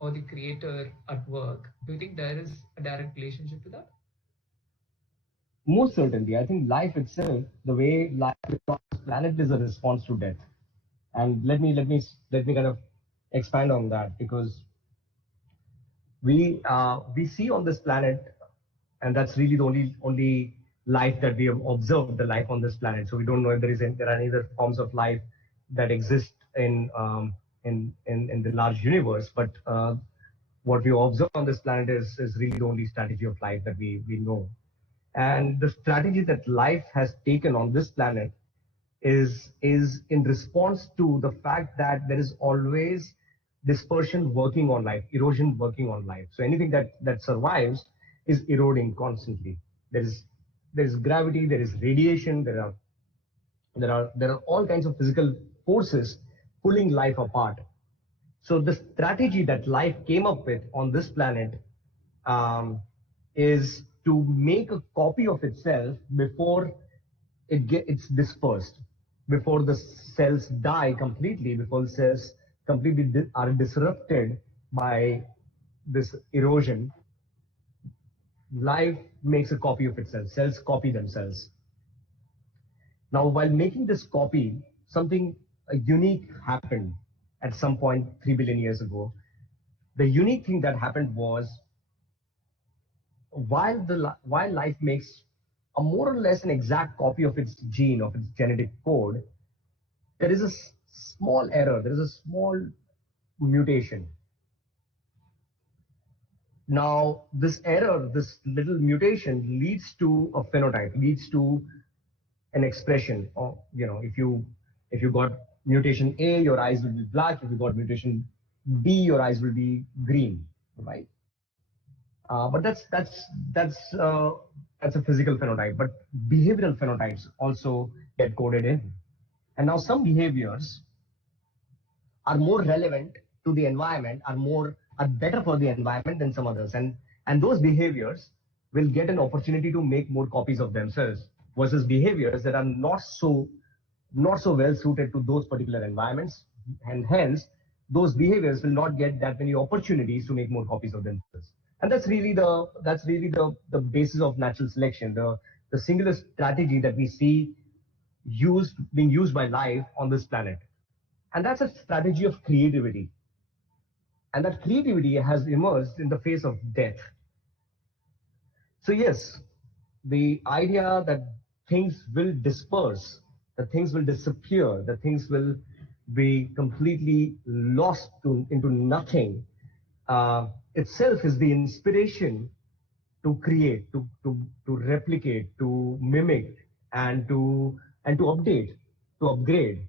or the creator at work? Do you think there is a direct relationship to that? Most certainly, I think life itself, the way life is on this planet, is a response to death. And let me kind of expand on that, because we see on this planet, and that's really the only life that we have observed, the life on this planet. So we don't know if there are any other forms of life that exist in the large universe. But what we observe on this planet is really the only strategy of life that we know. And the strategy that life has taken on this planet is in response to the fact that there is always dispersion working on life, erosion working on life. So anything that survives is eroding constantly. There is gravity, there is radiation, there are all kinds of physical forces pulling life apart. So the strategy that life came up with on this planet um, is to make a copy of itself before it's dispersed, before the cells die completely, before the cells completely are disrupted by this erosion. Life makes a copy of itself. Cells copy themselves. Now, while making this copy, something unique happened at some point 3 billion years ago. The unique thing that happened was, while life makes a more or less an exact copy of its gene, of its genetic code, there is a small error, there is a small mutation. Now, this error, this little mutation, leads to a phenotype, leads to an expression. Or, if you got mutation A, your eyes will be black. If you got mutation B, your eyes will be green, right? But that's a physical phenotype. But behavioral phenotypes also get coded in. And now some behaviors are more relevant to the environment are better for the environment than some others, and those behaviors will get an opportunity to make more copies of themselves versus behaviors that are not so well suited to those particular environments, and hence those behaviors will not get that many opportunities to make more copies of themselves. And that's really the basis of natural selection, the singular strategy that we see being used by life on this planet. And that's a strategy of creativity. And that creativity has emerged in the face of death. So yes, the idea that things will disperse, that things will disappear, that things will be completely lost into nothing, itself is the inspiration to create, to replicate, to mimic, and to update, to upgrade.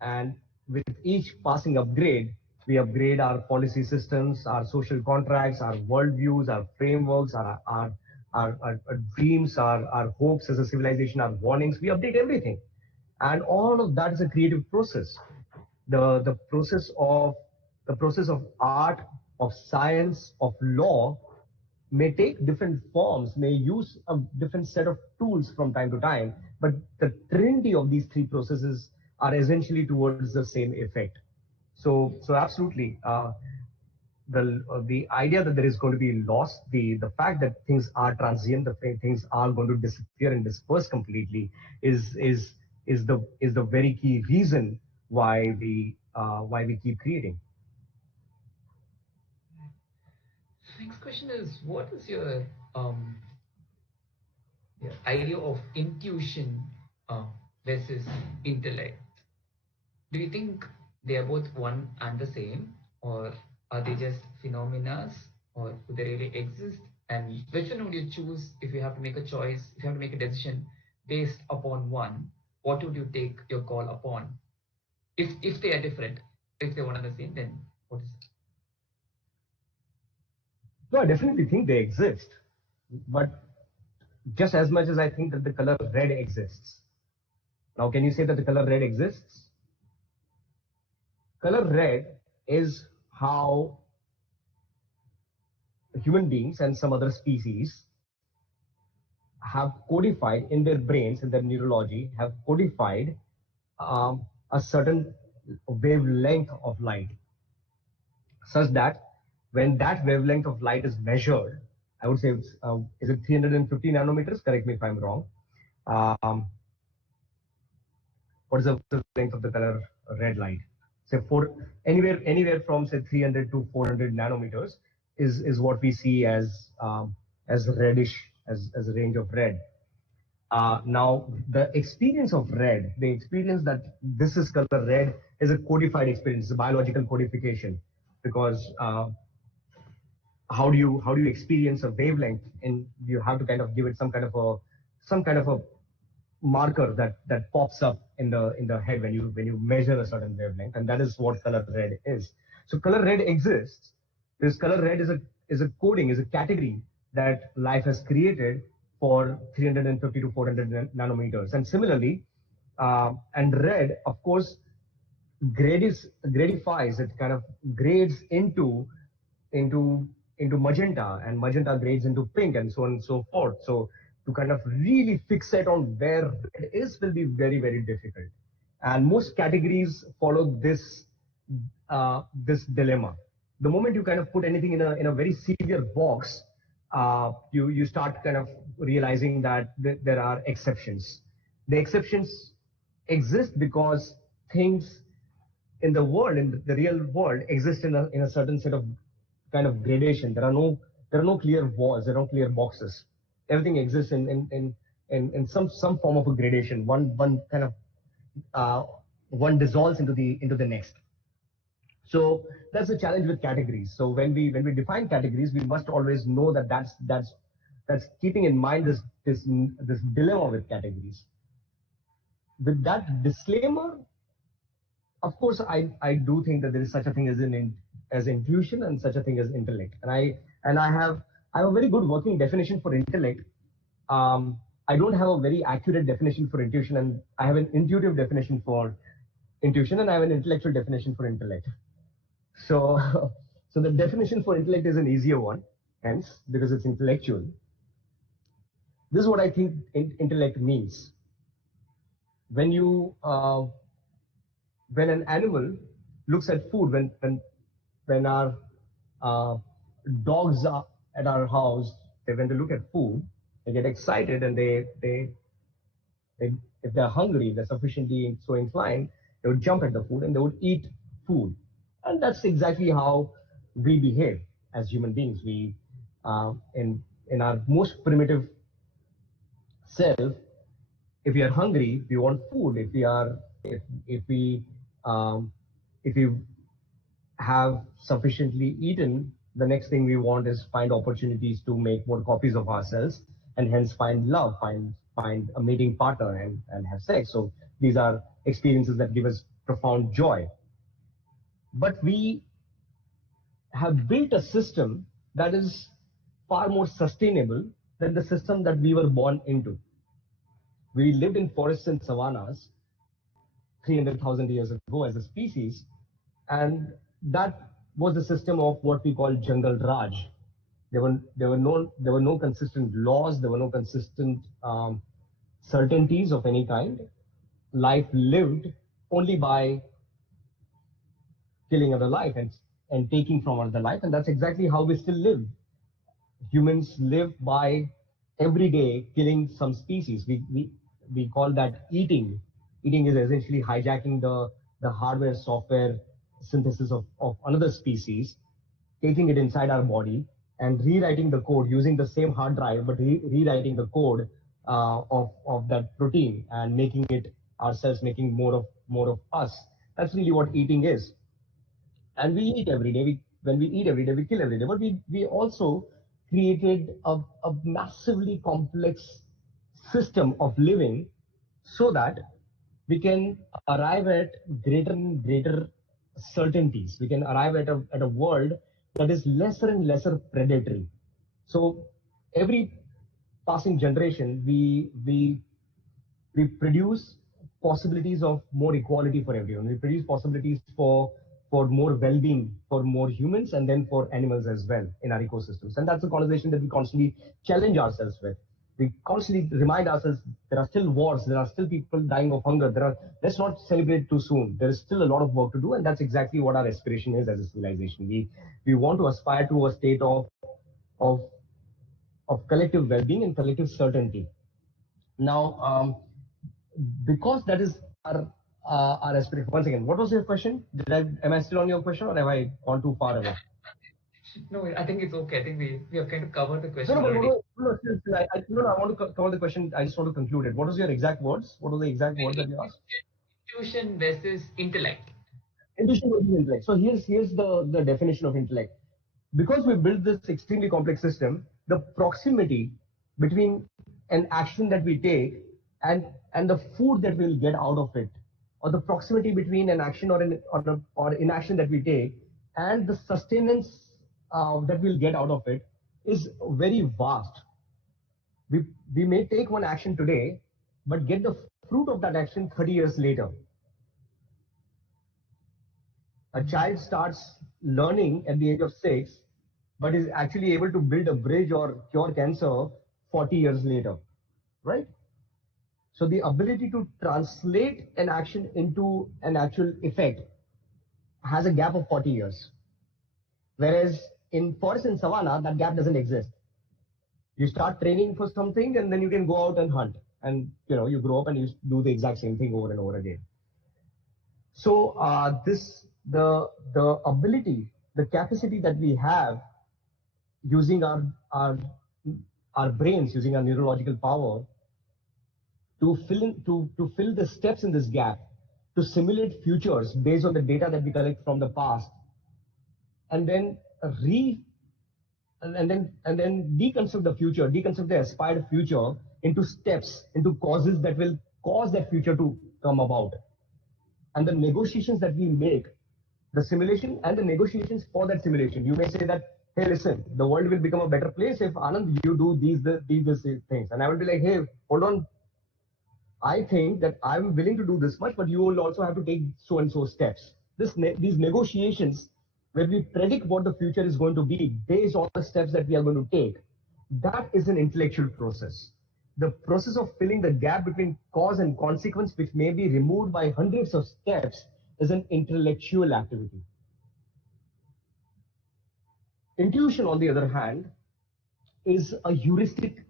And with each passing upgrade, we upgrade our policy systems, our social contracts, our worldviews, our frameworks, our dreams, our hopes as a civilization, our warnings. We update everything. And all of that is a creative process. The process of art, of science, of law may take different forms, may use a different set of tools from time to time, but the trinity of these three processes are essentially towards the same effect. So absolutely, the idea that there is going to be loss, the fact that things are transient, the things are going to disappear and disperse completely, is the very key reason why we keep creating. Next question is, what is your idea of intuition versus intellect? Do you think they are both one and the same, or are they just phenomena, or do they really exist? And which one would you choose if you have to make a choice, if you have to make a decision based upon one? What would you take your call upon? If they are different, if they're one and the same, then what is it? No, I definitely think they exist, but just as much as I think that the color red exists. Now, can you say that the color red exists? Color red is how human beings and some other species have codified in their brains, in their neurology, have codified a certain wavelength of light, such that when that wavelength of light is measured, I would say, is it 350 nanometers? Correct me if I'm wrong. What is the wavelength of the color red light? Say anywhere from say 300 to 400 nanometers is what we see as reddish, as a range of red. Now, the experience of red, the experience that this is color red, is a codified experience, it's a biological codification, because how do you experience a wavelength, and you have to kind of give it some kind of a marker that pops up in the head when you measure a certain wavelength, and that is what color red is. So color red exists. This color red is a coding, is a category that life has created for 350 to 400 nanometers. And similarly, and red, of course, gradifies, it kind of grades into magenta, and magenta grades into pink, and so on and so forth. So to kind of really fixate on where red is will be very, very difficult. And most categories follow this dilemma. The moment you kind of put anything in a very severe box, you start kind of realizing that there are exceptions. The exceptions exist because things in the world, in the real world, exist in a certain set of kind of gradation. There are no clear walls, there are no clear boxes. Everything exists in some form of a gradation. One kind of one dissolves into the next. So that's the challenge with categories. So when we define categories, we must always know that that's keeping in mind this dilemma with categories. With that disclaimer, of course, I do think that there is such a thing as intuition and such a thing as intellect. And I have a very good working definition for intellect. I don't have a very accurate definition for intuition, and I have an intuitive definition for intuition, and I have an intellectual definition for intellect. So, so the definition for intellect is an easier one, hence, because it's intellectual. This is what I think intellect means. When you, when an animal looks at food, when our uh, dogs are at our house, when they look at food, they get excited and they if they're hungry, they're sufficiently so inclined, they would jump at the food and they would eat food. And that's exactly how we behave as human beings. We, in our most primitive self, if we are hungry, we want food. If we um, if we have sufficiently eaten, the next thing we want is find opportunities to make more copies of ourselves, and hence find love, find a mating partner, and have sex. So these are experiences that give us profound joy. But we have built a system that is far more sustainable than the system that we were born into. We lived in forests and savannas 300,000 years ago as a species, and that was the system of what we call jungle raj. There were no consistent laws. There were no consistent certainties of any kind. Life lived only by killing other life and taking from other life, and that's exactly how we still live. Humans live by every day killing some species. We call that eating. Eating is essentially hijacking the hardware software synthesis of another species, taking it inside our body and rewriting the code using the same hard drive, but rewriting the code of that protein and making it ourselves, making more of us. That's really what eating is. And we eat every day. When we eat every day, we kill every day. But we also created a massively complex system of living so that we can arrive at greater and greater certainties. We can arrive at a world that is lesser and lesser predatory. So every passing generation, we produce possibilities of more equality for everyone. We produce possibilities for more well-being for more humans and then for animals as well in our ecosystems. And that's a conversation that we constantly challenge ourselves with. We constantly remind ourselves there are still wars, there are still people dying of hunger. Let's not celebrate too soon. There is still a lot of work to do, and that's exactly what our aspiration is as a civilization. We want to aspire to a state of of collective well-being and collective certainty. Now, because that is our aspiration. Once again, what was your question? Am I still on your question, or have I gone too far away? No, I think it's okay. I think we have kind of covered the question No, no, already. no, I want to cover the question. I just want to conclude it. What was your exact words? What were the exact words that you asked? Intuition versus intellect. Intuition versus intellect. So here's the definition of intellect. Because we built this extremely complex system, the proximity between an action that we take and the food that we'll get out of it, or the proximity between an action or inaction that we take and the sustenance that we'll get out of it is very vast. We we may take one action today, but get the fruit of that action 30 years later. A child starts learning at the age of 6, but is actually able to build a bridge or cure cancer 40 years later, right? So the ability to translate an action into an actual effect has a gap of 40 years. Whereas in forest and savanna, that gap doesn't exist. You start training for something and then you can go out and hunt. And you grow up and you do the exact same thing over and over again. So the ability, the capacity that we have using our brains, using our neurological power to fill the steps in this gap, to simulate futures based on the data that we collect from the past, and then re and then deconstruct the future, deconstruct the aspired future into steps, into causes that will cause that future to come about. And the negotiations that we make, the simulation and the negotiations for that simulation. You may say that, hey, listen, the world will become a better place if Anand, you do these things. And I will be like, hey, hold on. I think that I'm willing to do this much, but you will also have to take so and so steps. These negotiations where we predict what the future is going to be based on the steps that we are going to take, that is an intellectual process. The process of filling the gap between cause and consequence, which may be removed by hundreds of steps, is an intellectual activity. Intuition, on the other hand, is a heuristic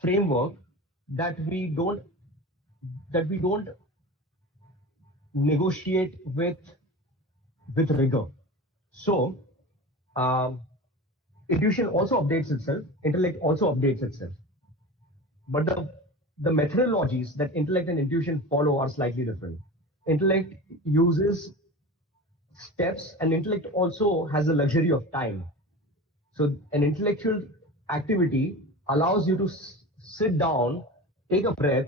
framework that we don't negotiate with rigor. So intuition also updates itself, intellect also updates itself, but the methodologies that intellect and intuition follow are slightly different. Intellect uses steps, and intellect also has the luxury of time. So an intellectual activity allows you to sit down, take a breath,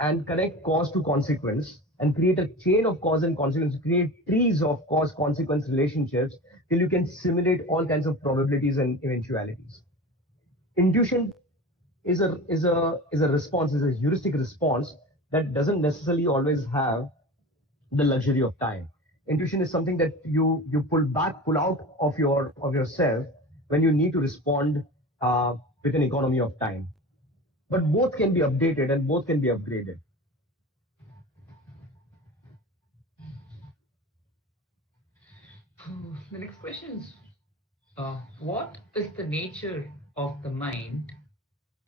and connect cause to consequence, and create a chain of cause and consequence, create trees of cause-consequence relationships till you can simulate all kinds of probabilities and eventualities. Intuition is a response, is a heuristic response that doesn't necessarily always have the luxury of time. Intuition is something that you pull out of yourself when you need to respond with an economy of time. But both can be updated and both can be upgraded. The next question is, what is the nature of the mind,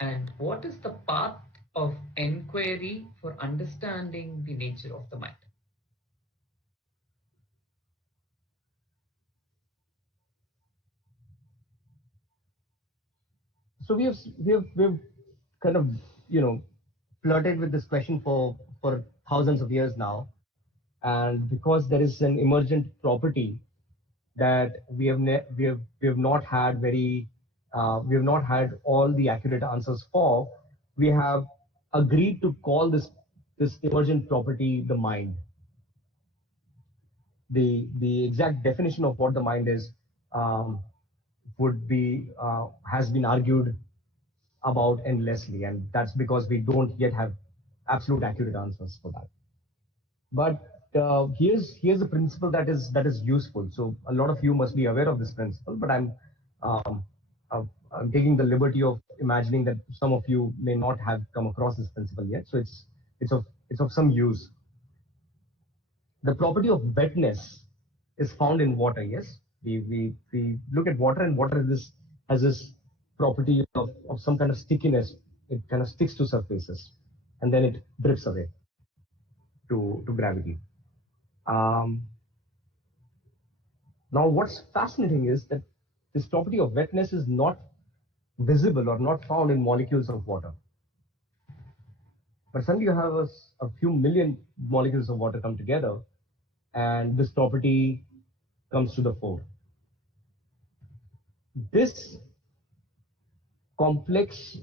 and what is the path of enquiry for understanding the nature of the mind? So we've kind of flirted with this question for thousands of years now, and because there is an emergent property that we have not had all the accurate answers for, we have agreed to call this emergent property the mind. The exact definition of what the mind is would be has been argued about endlessly, and that's because we don't yet have absolute accurate answers for that. But here's a principle that is useful. So a lot of you must be aware of this principle, but I'm taking the liberty of imagining that some of you may not have come across this principle yet. So it's of some use. The property of wetness is found in water. Yes, we look at water, and water has this property of some kind of stickiness. It kind of sticks to surfaces, and then it drifts away to gravity. Now, what's fascinating is that this property of wetness is not visible or not found in molecules of water. But suddenly you have a few million molecules of water come together, and this property comes to the fore. This complex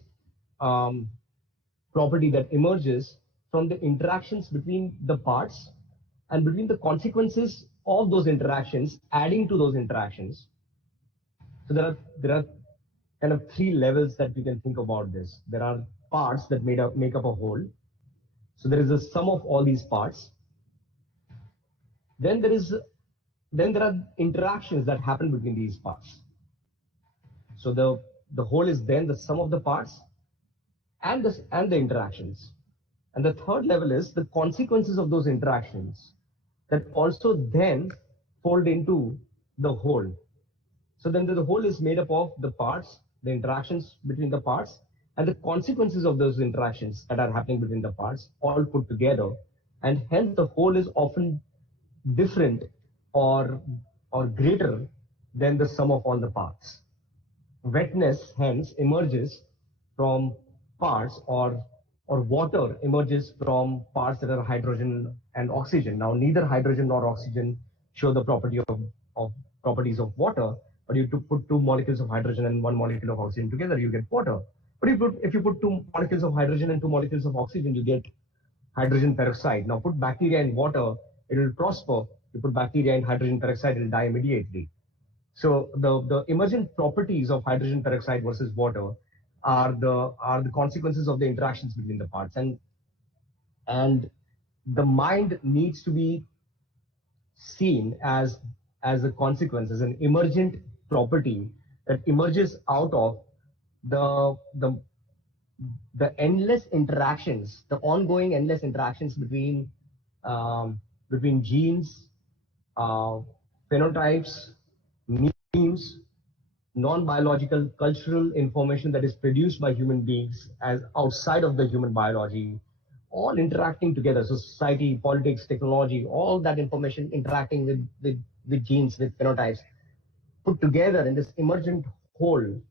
property that emerges from the interactions between the parts and between the consequences of those interactions, adding to those interactions. So there are kind of three levels that we can think about this. There are parts that make up a whole. So there is a sum of all these parts. Then there are interactions that happen between these parts. So the whole is then the sum of the parts and the interactions. And the third level is the consequences of those interactions that also then fold into the whole. So then the whole is made up of the parts, the interactions between the parts, and the consequences of those interactions that are happening between the parts, all put together. And hence the whole is often different or greater than the sum of all the parts. Wetness hence emerges from parts, or water emerges from parts that are hydrogen and oxygen. Now, neither hydrogen nor oxygen show the properties of water, but you put two molecules of hydrogen and one molecule of oxygen together, you get water. But if you put two molecules of hydrogen and two molecules of oxygen, you get hydrogen peroxide. Now, put bacteria in water, it will prosper. You put bacteria in hydrogen peroxide, it will die immediately. So the emergent properties of hydrogen peroxide versus water are the consequences of the interactions between the parts, and the mind needs to be seen as as a consequence, as an emergent property that emerges out of the the the endless interactions, the ongoing endless interactions between genes, uh, phenotypes, memes, non-biological cultural information that is produced by human beings as outside of the human biology, all interacting together. So society, politics, technology, all that information interacting with genes, with phenotypes, put together in this emergent whole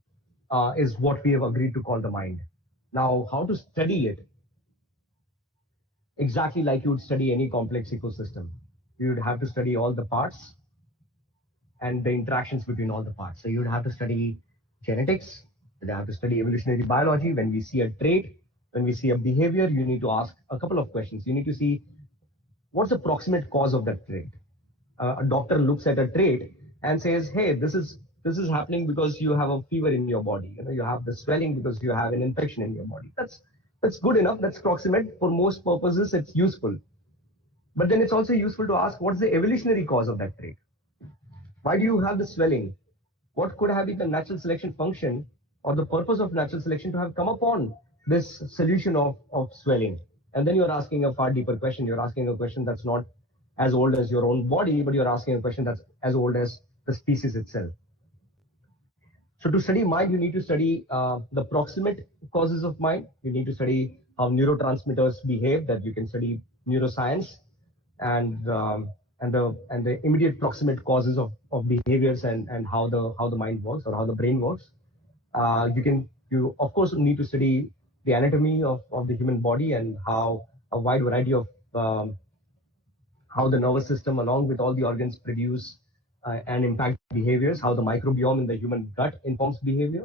is what we have agreed to call the mind. Now, how to study it? Exactly like you would study any complex ecosystem. You would have to study all the parts and the interactions between all the parts. So you would have to study genetics, you'd have to study evolutionary biology. When we see a trait, when we see a behavior, you need to ask a couple of questions. You need to see what's the proximate cause of that trait. A doctor looks at a trait and says, hey, this is happening because you have a fever in your body. You have the swelling because you have an infection in your body. That's good enough. That's proximate. For most purposes, it's useful. But then it's also useful to ask, what's the evolutionary cause of that trait? Why do you have the swelling? What could have been the natural selection function or the purpose of natural selection to have come upon this solution of swelling? And then you're asking a far deeper question. You're asking a question that's not as old as your own body, but you're asking a question that's as old as the species itself. So to study mind, you need to study the proximate causes of mind. You need to study how neurotransmitters behave, that you can study neuroscience, and the immediate proximate causes of behaviors and how the mind works or how the brain works. You of course need to study the anatomy of the human body and how a wide variety of how the nervous system along with all the organs produce and impact behaviors, how the microbiome in the human gut informs behavior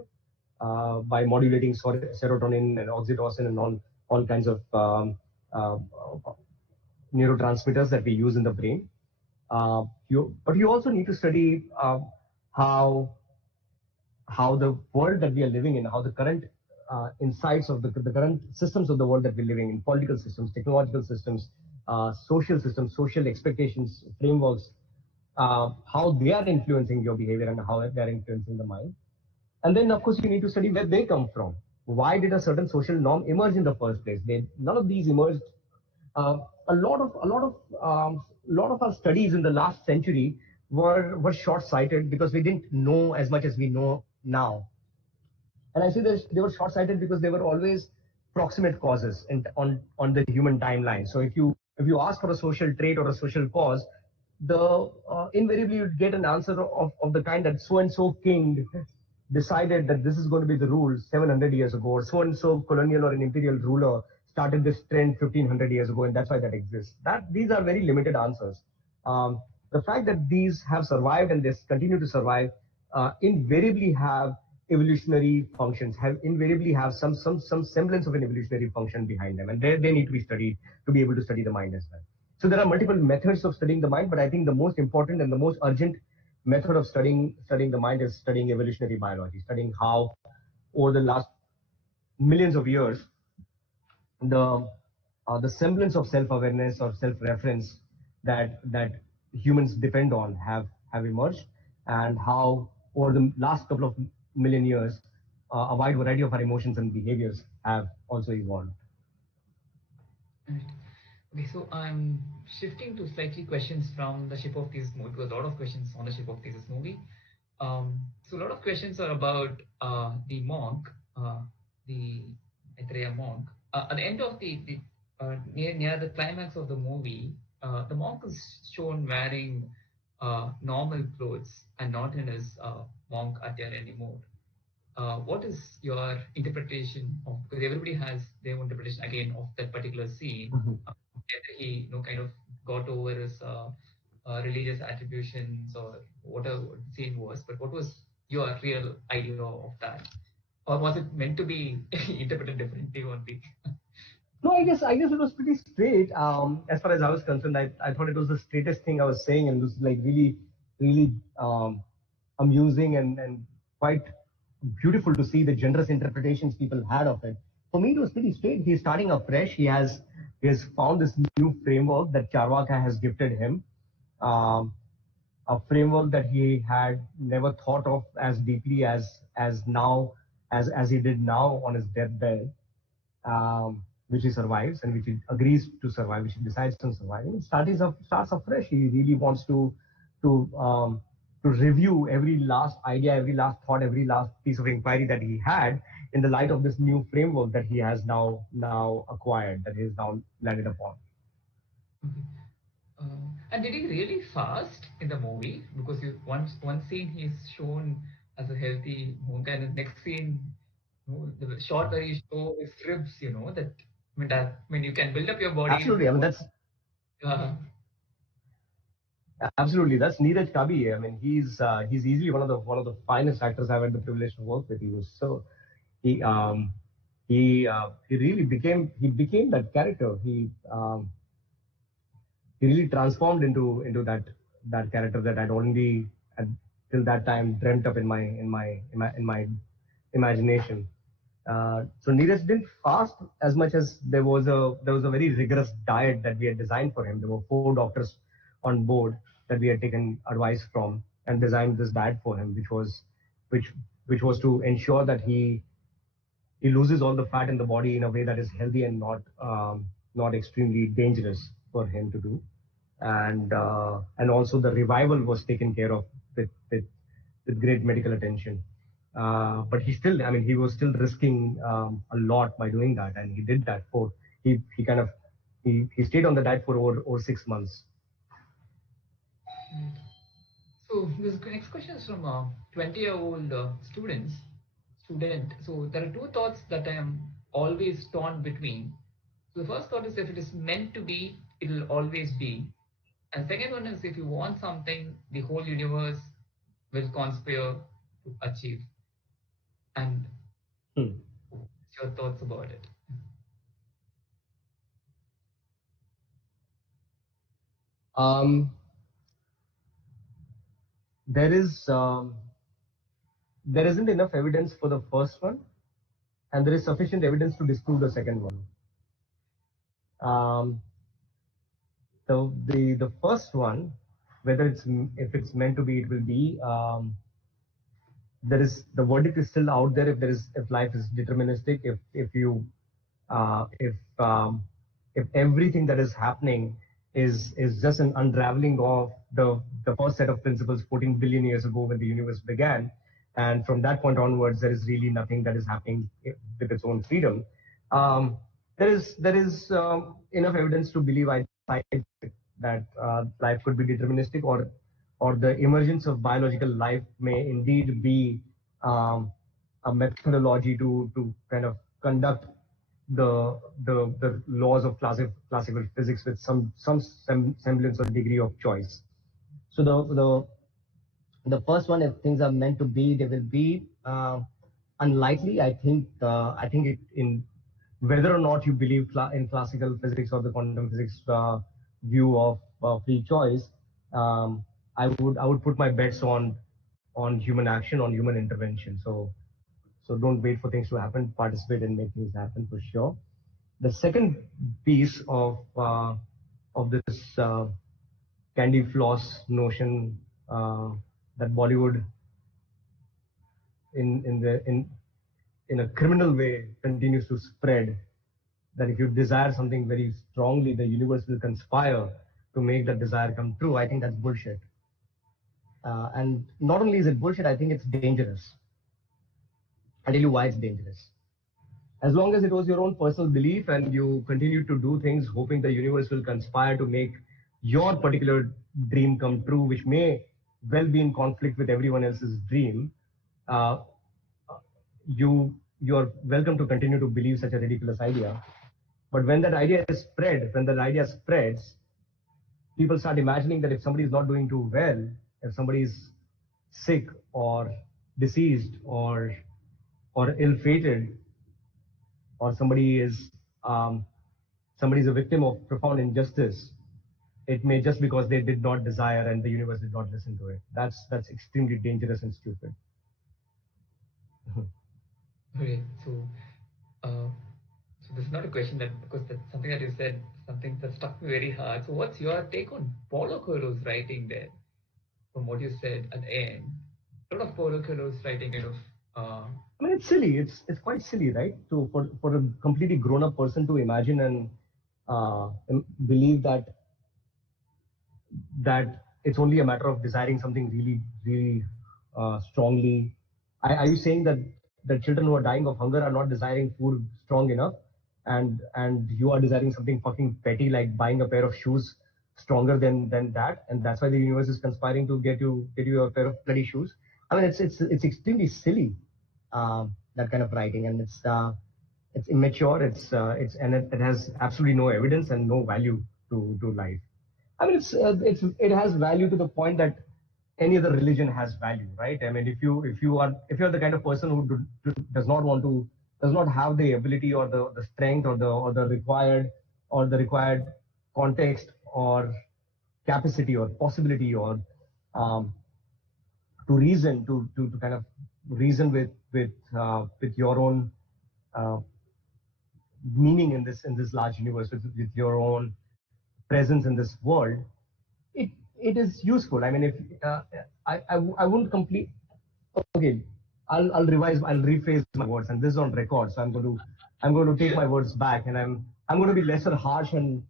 by modulating serotonin and oxytocin and all kinds of uh, neurotransmitters that we use in the brain. But you also need to study how the world that we are living in, how the current insights of the current systems of the world that we're living in, political systems, technological systems, social expectations, frameworks, how they are influencing your behavior and how they are influencing the mind. And then, of course, you need to study where they come from. Why did a certain social norm emerge in the first place? None of these emerged. A lot of our studies in the last century were short-sighted because we didn't know as much as we know now. And I say they were short-sighted because they were always proximate causes on the human timeline. So if you ask for a social trait or a social cause, invariably you'd get an answer of the kind that so and so king decided that this is going to be the rule 700 years ago, or so and so colonial or an imperial ruler started this trend 1500 years ago, and that's why that exists. These are very limited answers. The fact that these have survived and they continue to survive invariably have evolutionary functions, invariably have some semblance of an evolutionary function behind them, and they need to be studied to be able to study the mind as well. So there are multiple methods of studying the mind, but I think the most important and the most urgent method of studying the mind is studying evolutionary biology, studying how over the last millions of years the semblance of self-awareness or self-reference that humans depend on have emerged, and how over the last couple of million years a wide variety of our emotions and behaviors have also evolved. Right. Okay, so I'm shifting to slightly questions from the Ship of Theseus movie, because a lot of questions on the Ship of Theseus movie. So a lot of questions are about the monk, the Maitreya monk. At the end of near the climax of the movie, the monk is shown wearing normal clothes and not in his monk attire anymore. What is your interpretation of, because everybody has their own interpretation again of that particular scene? Whether he kind of got over his religious attributions or whatever the scene was, but what was your real idea of that, or was it meant to be interpreted differently only? No, I guess it was pretty straight. As far as I was concerned, I thought it was the straightest thing I was saying, and it was like really amusing and quite beautiful to see the generous interpretations people had of it. For me, it was pretty straight. He's starting afresh. He has found this new framework that Charvaka has gifted him. Um, a framework that he had never thought of as deeply as now as he did now on his deathbed, which he survives and which he agrees to survive, which he decides on surviving. Starts afresh. He really wants to um, to review every last idea, every last thought, every last piece of inquiry that he had in the light of this new framework that he has now acquired, that he has now landed upon. Okay. And did he really fast in the movie? Because one scene he's shown as a healthy monk, and the next scene, the shot where he show his ribs, that you can build up your body Absolutely. I mean, before. that's Uh, absolutely that's Neeraj Kabi. I mean, he's easily one of the finest actors I've had the privilege to work with. He was so he he really became that character. He really transformed into that character that I'd only at, till that time dreamt up in my imagination. So Neeraj didn't fast as much as there was a very rigorous diet that we had designed for him. There were 4 doctors on board that we had taken advice from and designed this diet for him, which which was to ensure that he loses all the fat in the body in a way that is healthy and not extremely dangerous for him to do, and also the revival was taken care of with great medical attention. But he was still risking a lot by doing that, and he did that for he kind of he stayed on the diet for over 6 months. right. So this next question is from a 20-year-old student. So there are two thoughts that I am always torn between. So the first thought is if it is meant to be, it will always be. And second one is if you want something, the whole universe will conspire to achieve. And Hmm. what's your thoughts about it? Um, there is there isn't enough evidence for the first one, and there is sufficient evidence to disprove the second one. Um, the first one, whether if it's meant to be, it will be. There is the verdict is still out there. If life is deterministic, if if everything that is happening is just an unraveling of the first set of principles 14 billion years ago when the universe began, and from that point onwards there is really nothing that is happening with its own freedom. There is enough evidence to believe that life could be deterministic, or the emergence of biological life may indeed be a methodology to kind of conduct the laws of classical physics with some semblance or degree of choice. So the first one, if things are meant to be, they will be. Unlikely, I think it in whether or not you believe in classical physics or the quantum physics view of free choice, I would put my bets on human action, on human intervention. So don't wait for things to happen. Participate and make things happen for sure. The second piece of this candy floss notion that Bollywood in a criminal way continues to spread, that if you desire something very strongly, the universe will conspire to make that desire come true. I think that's bullshit. And not only is it bullshit, I think it's dangerous. I'll tell you why it's dangerous. As long as it was your own personal belief and you continue to do things hoping the universe will conspire to make your particular dream come true, which may well be in conflict with everyone else's dream, uh, you are welcome to continue to believe such a ridiculous idea. But when that idea spreads, people start imagining that if somebody is not doing too well, if somebody is sick or deceased or ill-fated, or somebody is a victim of profound injustice, it may just because they did not desire and the universe did not listen to it. That's extremely dangerous and stupid. Okay, uh, so this is not a question that because that's something that you said, something that struck me very hard. So what's your take on Paulo Coelho's writing there? from what you said at the end, a lot of colloquials writing kind of I mean, it's silly. It's quite silly, right? To for a completely grown up person to imagine and believe that it's only a matter of desiring something really strongly. Are you saying that the children who are dying of hunger are not desiring food strong enough, and you are desiring something fucking petty like buying a pair of shoes stronger than that, and that's why the universe is conspiring to get you a pair of bloody shoes? I mean, it's extremely silly, that kind of writing, and it's immature. It has absolutely no evidence and no value to life. I mean, it has value to the point that any other religion has value, right? I mean, if you're the kind of person who does not have the ability or the strength or the required context or capacity or possibility or um, to reason to kind of reason with your own uh, meaning in this large universe with your own presence in this world, it it is useful. I mean, if I wouldn't complete. Okay, I'll rephrase my words, and this is on record, so I'm going to take my words back, and I'm going to be lesser harsh and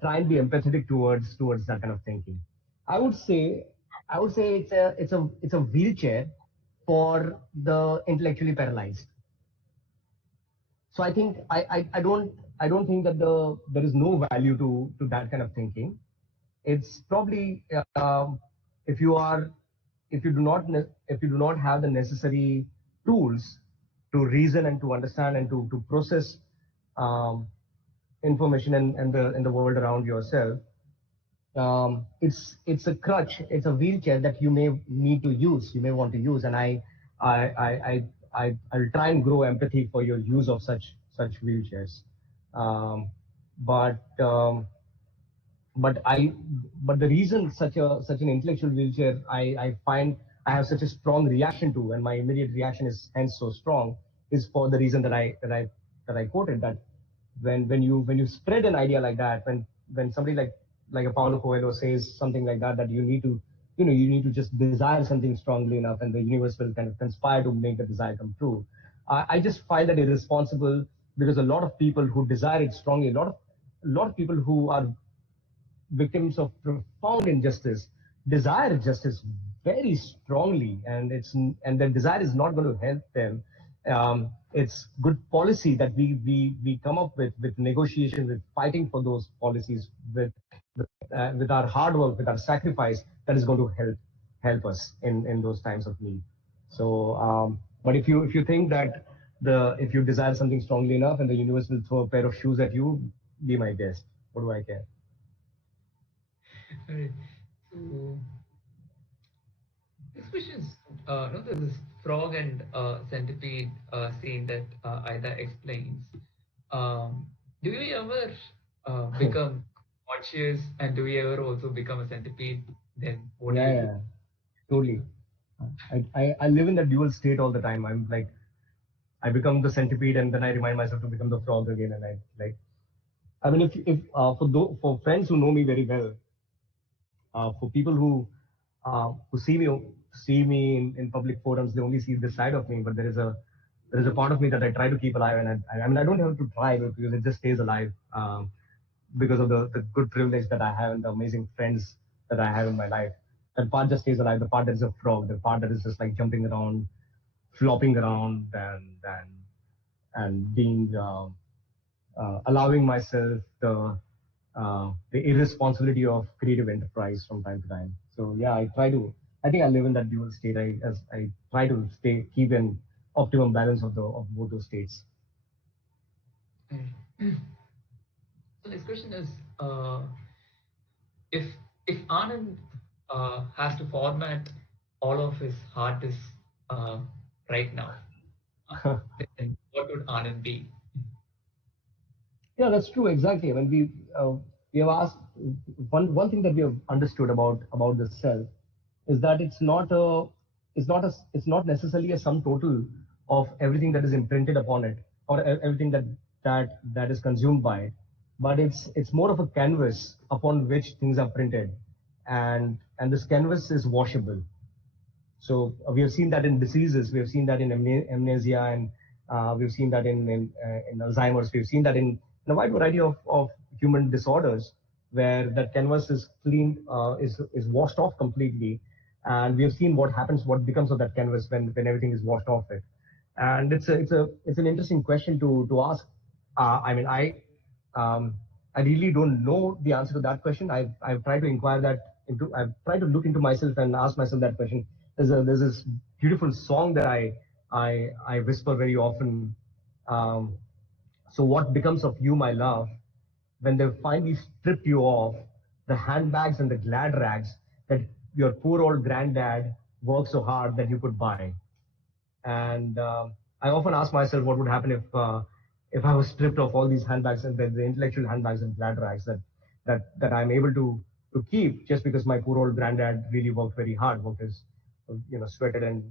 try and be empathetic towards that kind of thinking. I would say I would say it's a wheelchair for the intellectually paralyzed. So I don't think that there is no value to that kind of thinking. It's probably if you are if you do not have the necessary tools to reason and to understand and to process um, information and the world around yourself. It's a crutch, it's a wheelchair that you may need to use, you may want to use, and I I'll try and grow empathy for your use of such wheelchairs. Um, but the reason such an intellectual wheelchair I find I have such a strong reaction to, and my immediate reaction is hence so strong, is for the reason that I quoted, that when you spread an idea like that, when somebody like a Paulo Coelho says something like that you need to just desire something strongly enough, and the universe will kind of conspire to make the desire come true. I just find that irresponsible, because a lot of people who desire it strongly, a lot of people who are victims of profound injustice desire justice very strongly, and their desire is not going to help them. It's good policy that we come up with negotiation, with fighting for those policies, with our hard work, with our sacrifice, that is going to help us in those times of need. So, but if you think that if you desire something strongly enough and the universe will throw a pair of shoes at you, be my guest. What do I care? Right. So this question is, no, there's this frog and centipede scene that Aida explains. Do you ever become conscious, and do you ever also become a centipede? Then what do Yeah, you yeah, do? yeah, totally. I live in that dual state all the time. I'm like, I become the centipede, and then I remind myself to become the frog again. And I like, I mean, if for friends who know me very well, for people who see me in public forums, they only see this side of me. But there is a part of me that I try to keep alive, and I mean, I don't have to try, because it just stays alive, because of the good privilege that I have and the amazing friends that I have in my life. That part just stays alive. The part that is a frog, the part that is just like jumping around, flopping around, and being allowing myself the irresponsibility of creative enterprise from time to time. So yeah, I think I live in that dual state. I try to keep an optimum balance of both those states. Right. So next question is, uh, if if Anand has to format all of his hard disk uh, right now, uh, then what would Anand be? Yeah, that's true. Exactly. I mean, we have asked one thing that we have understood about the self is that it's not necessarily a sum total of everything that is imprinted upon it, or everything that is consumed by it, but it's more of a canvas upon which things are printed, and and this canvas is washable. So we have seen that in diseases, we have seen that in amnesia, and we've seen that in Alzheimer's. We've seen that in a wide variety of human disorders where that canvas is cleaned, is washed off completely, and we have seen what happens, what becomes of that canvas when everything is washed off it. And it's an interesting question to ask. I mean, um, I really don't know the answer to that question. I've tried to inquire that into. I've tried to look into myself and ask myself that question. There's this beautiful song that I whisper very often. Um, so what becomes of you, my love, when they finally strip you off the handbags and the glad rags that your poor old granddad worked so hard that you could buy? And I often ask myself what would happen if I was stripped of all these handbags and the intellectual handbags and glad rags that I'm able to keep just because my poor old granddad really worked very hard, worked his, sweated and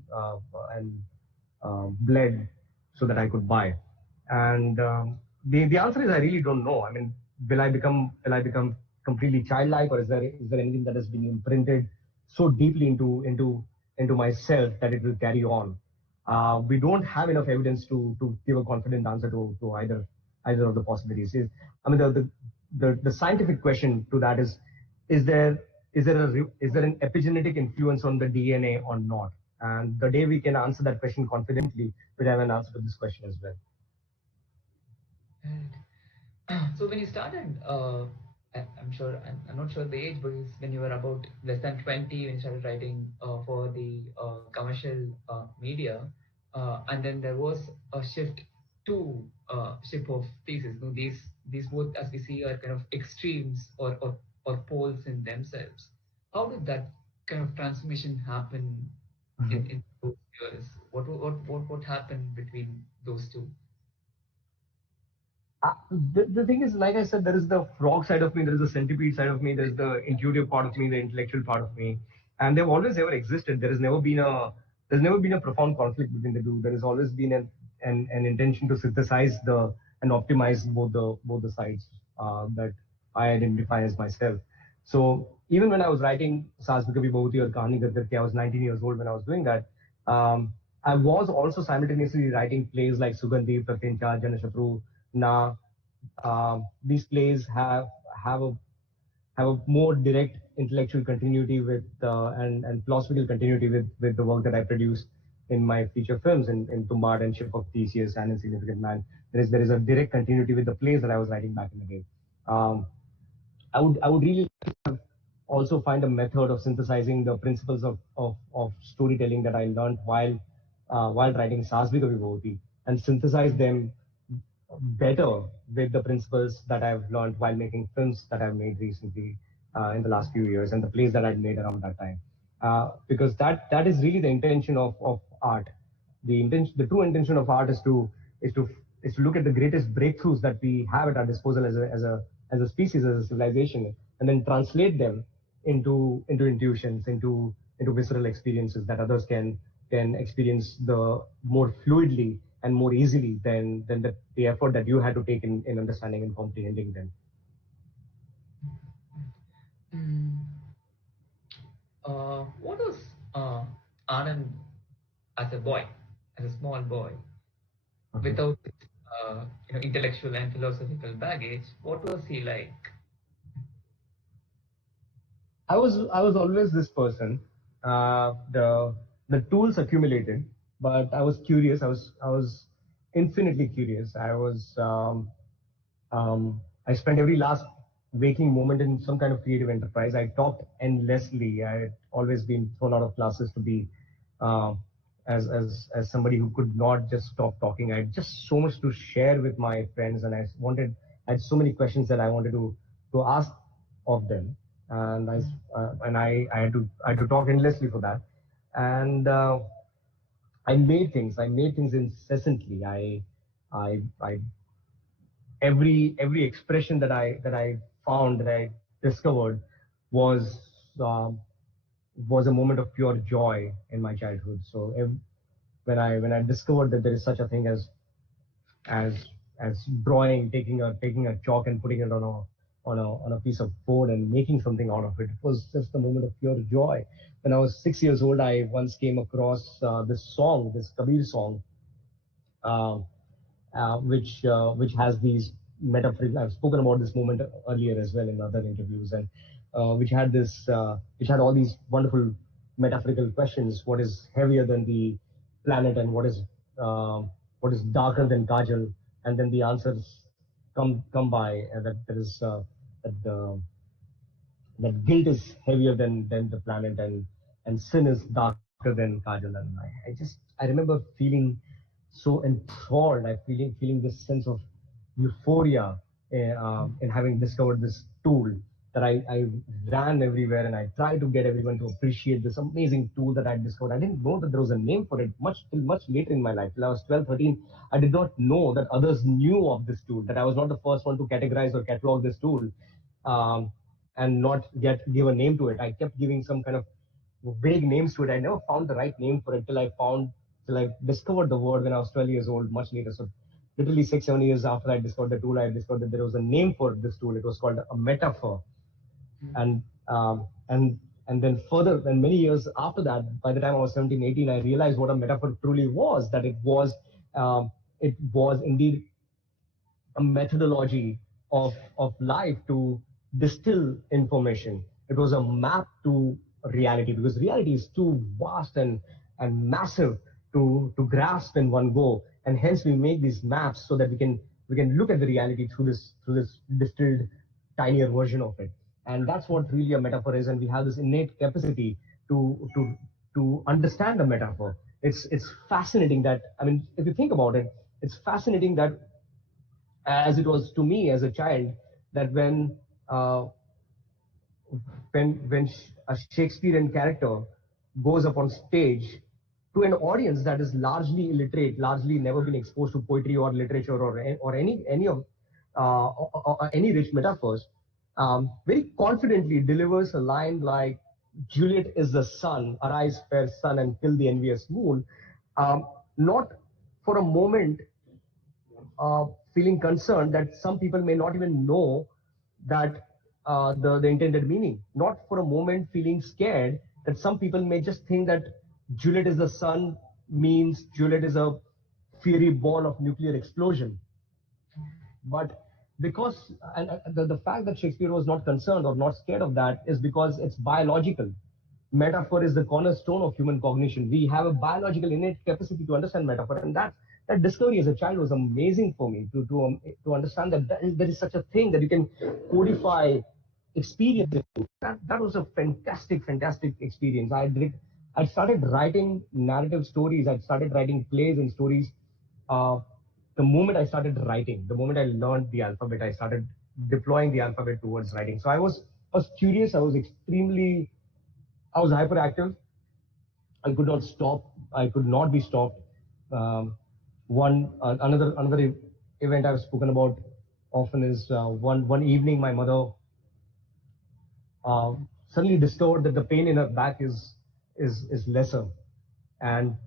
bled so that I could buy. And the answer is I really don't know. I mean, will I become completely childlike, or is there anything that has been imprinted so deeply into myself that it will carry on? We don't have enough evidence to give a confident answer to either of the possibilities. I mean, the scientific question to that is there is there an epigenetic influence on the DNA or not? And the day we can answer that question confidently, we'll have an answer to this question as well. So when you started, I'm sure, I'm not sure the age, but it's when you were about less than 20, when you started writing for the commercial media, and then there was a shift to ship of Theseus. You know, these both, as we see, are kind of extremes or poles in themselves. How did that kind of transformation happen in those years? What happened between those two? The thing is, like I said, there is the frog side of me, there is the centipede side of me, there's the intuitive part of me, the intellectual part of me, and they've always ever existed. There's never been a profound conflict between the two. There has always been an intention to synthesize and optimize both the sides that I identify as myself. So even when I was writing Saas Bhi Kabhi Bahuti or Kahani Kar Kar Ke, I was 19 years old when I was doing that. I was also simultaneously writing plays like Sugandhi, Pratyensha, Janashatru. Now, these plays have a more direct intellectual continuity with and philosophical continuity with the work that I produce in my feature films in Tumbad and Ship of Theseus and Insignificant Man. There is a direct continuity with the plays that I was writing back in the day. Um, I would really also find a method of synthesizing the principles of storytelling that I learned while writing Saas Bhi Kabhi Bahuti and synthesize them better with the principles that I've learned while making films that I've made recently in the last few years and the plays that I'd made around that time. Because that is really the intention of art. The true intention of art is to is to look at the greatest breakthroughs that we have at our disposal as a species, as a civilization, and then translate them into intuitions, into visceral experiences that others can experience the more fluidly and more easily than the effort that you had to take in understanding and comprehending them. Mm. What was Anand as a boy, as a small boy, without intellectual and philosophical baggage? What was he like? I was always this person. The tools accumulated, but I was curious. I was infinitely curious. I spent every last waking moment in some kind of creative enterprise. I talked endlessly. I had always been thrown out of classes to be uh, as somebody who could not just stop talking. I had just so much to share with my friends, and I had so many questions that I wanted to ask of them, and I had to talk endlessly for that, and I made things. I made things incessantly. I every expression that I found, that I discovered, was um, was a moment of pure joy in my childhood. So when I discovered that there is such a thing as drawing, taking a chalk and putting it on a piece of board and making something out of it. It was just a moment of pure joy. When I was 6 years old, I once came across this song, this Kabir song, um, which has these metaphors. I've spoken about this moment earlier as well in other interviews, and which had all these wonderful metaphorical questions. What is heavier than the planet, and uh, what is darker than Kajal? And then the answers come by, that there is that that guilt is heavier than the planet, and sin is darker than Kajal. And I remember feeling so enthralled. I feeling this sense of euphoria in having discovered this tool, that I ran everywhere and I tried to get everyone to appreciate this amazing tool that I discovered. I didn't know that there was a name for it till much later in my life. Till I was 12, 13, I did not know that others knew of this tool, that I was not the first one to categorize or catalog this tool, um, and not yet give a name to it. I kept giving some kind of vague names to it. I never found the right name for it till I discovered the word when I was 12 years old, much later. So literally 6, 7 years after I discovered the tool, I discovered that there was a name for this tool. It was called a metaphor. And um, and and then further, and many years after that, by the time I was 17, 18, I realized what a metaphor truly was. That it was indeed a methodology of life to distill information. It was a map to reality, because reality is too vast and massive to grasp in one go. And hence we make these maps so that we can look at the reality through this distilled tinier version of it. And that's what really a metaphor is. And we have this innate capacity to understand a metaphor. It's fascinating that, I mean, if you think about it, it's fascinating that, as it was to me as a child, that uh, when a Shakespearean character goes up on stage to an audience that is largely illiterate, largely never been exposed to poetry or literature or any of any rich metaphors, very confidently delivers a line like, "Juliet is the sun, arise, fair sun, and kill the envious moon," um, not for a moment uh, feeling concerned that some people may not even know that the intended meaning. Not for a moment feeling scared that some people may just think that Juliet is the sun means Juliet is a fiery ball of nuclear explosion. But because, and the fact that Shakespeare was not concerned or not scared of that is because it's biological. Metaphor is the cornerstone of human cognition. We have a biological innate capacity to understand metaphor, and that discovery as a child was amazing for me to understand that there is such a thing that you can codify experience into. That was a fantastic experience. I started writing narrative stories. I started writing plays and stories. Uh, the moment I started writing, the moment I learned the alphabet, I started deploying the alphabet towards writing. So I was curious. I was hyperactive. I could not stop. I could not be stopped. Another event I've spoken about often is one evening my mother uh, suddenly discovered that the pain in her back is lesser, and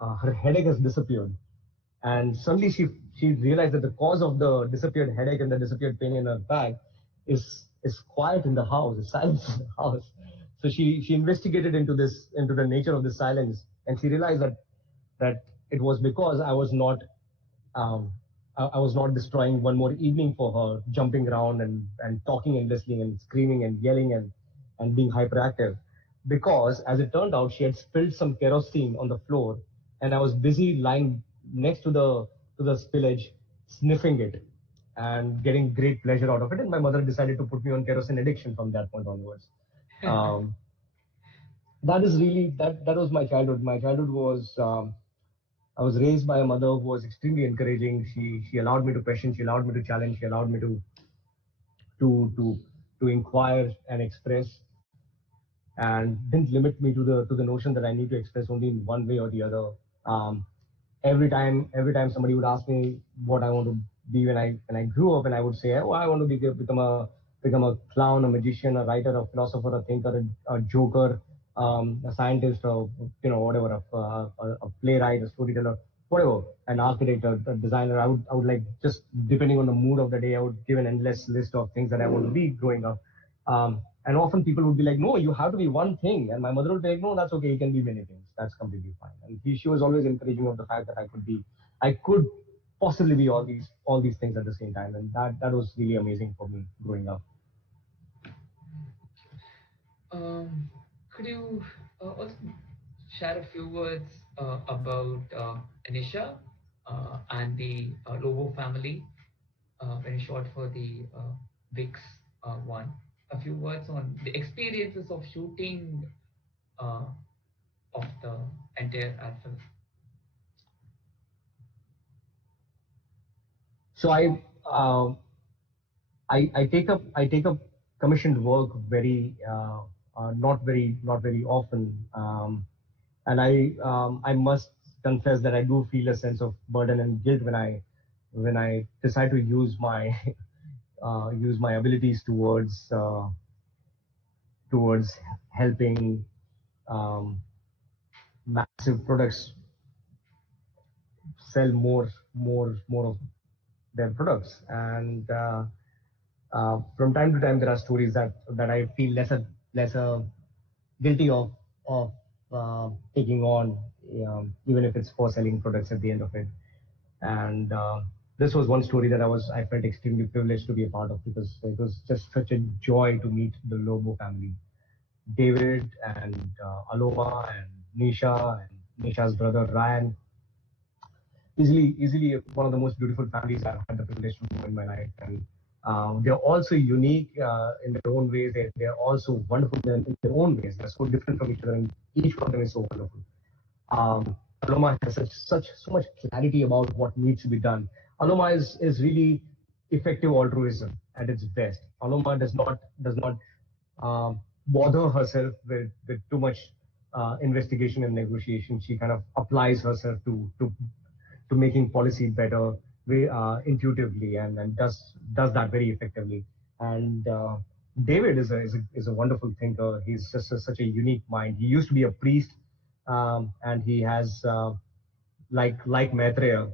her headache has disappeared. And suddenly she realized that the cause of the disappeared headache and the disappeared pain in her back is quiet in the house, is silence in the house. So she investigated into the nature of the silence, and she realized that it was because um, I was not destroying one more evening for her, jumping around and talking and listening and screaming and yelling and being hyperactive. Because, as it turned out, she had spilled some kerosene on the floor, and I was busy lying next to the spillage, sniffing it and getting great pleasure out of it. And my mother decided to put me on kerosene addiction from that point onwards. Um, that is really that was my childhood. My childhood was I was raised by a mother who was extremely encouraging. She allowed me to question, she allowed me to challenge, she allowed me to to to inquire and express, and didn't limit me to the notion that I need to express only in one way or the other. Um, every time somebody would ask me what I want to be when I grew up, and I would say, oh, I want to become a clown, a magician, a writer, a philosopher, a thinker, a joker, a scientist, or whatever, a playwright, a storyteller. whatever, an architect, a designer. I would like, just depending on the mood of the day, I would give an endless list of things that I want to be growing up. And often people would be like, no, you have to be one thing. And my mother would be like, no, that's okay. You can be many things. That's completely fine. And she was always encouraging of the fact that I could possibly be all these things at the same time. And that was really amazing for me growing up. Could you also share a few words about Anisha and the Lobo family when you shot for the Vicks one? A few words on the experiences of shooting uh, of the entire ad film. So I take up commissioned work very not very often, and I must confess that I do feel a sense of burden and guilt when I decide to use my use my abilities towards helping um, massive products sell more of their products. And from time to time, there are stories that I feel lesser guilty of taking on, even if it's for selling products at the end of it. And this was one story that I felt extremely privileged to be a part of, because it was just such a joy to meet the Lobo family, David and Aloma and Nisha and Nisha's brother Ryan. Easily one of the most beautiful families I've had the privilege to know in my life. And they're also unique in their own ways. They're also wonderful in their own ways. They're so different from each other, and each one of them is so wonderful. Aloma has so much clarity about what needs to be done. Aloma is really effective altruism at its best. Aloma does not bother herself with too much investigation and negotiation. She kind of applies herself to making policy better intuitively, and does that very effectively. And David is a wonderful thinker. He's just such a unique mind. He used to be a priest, and he has like Maitreya,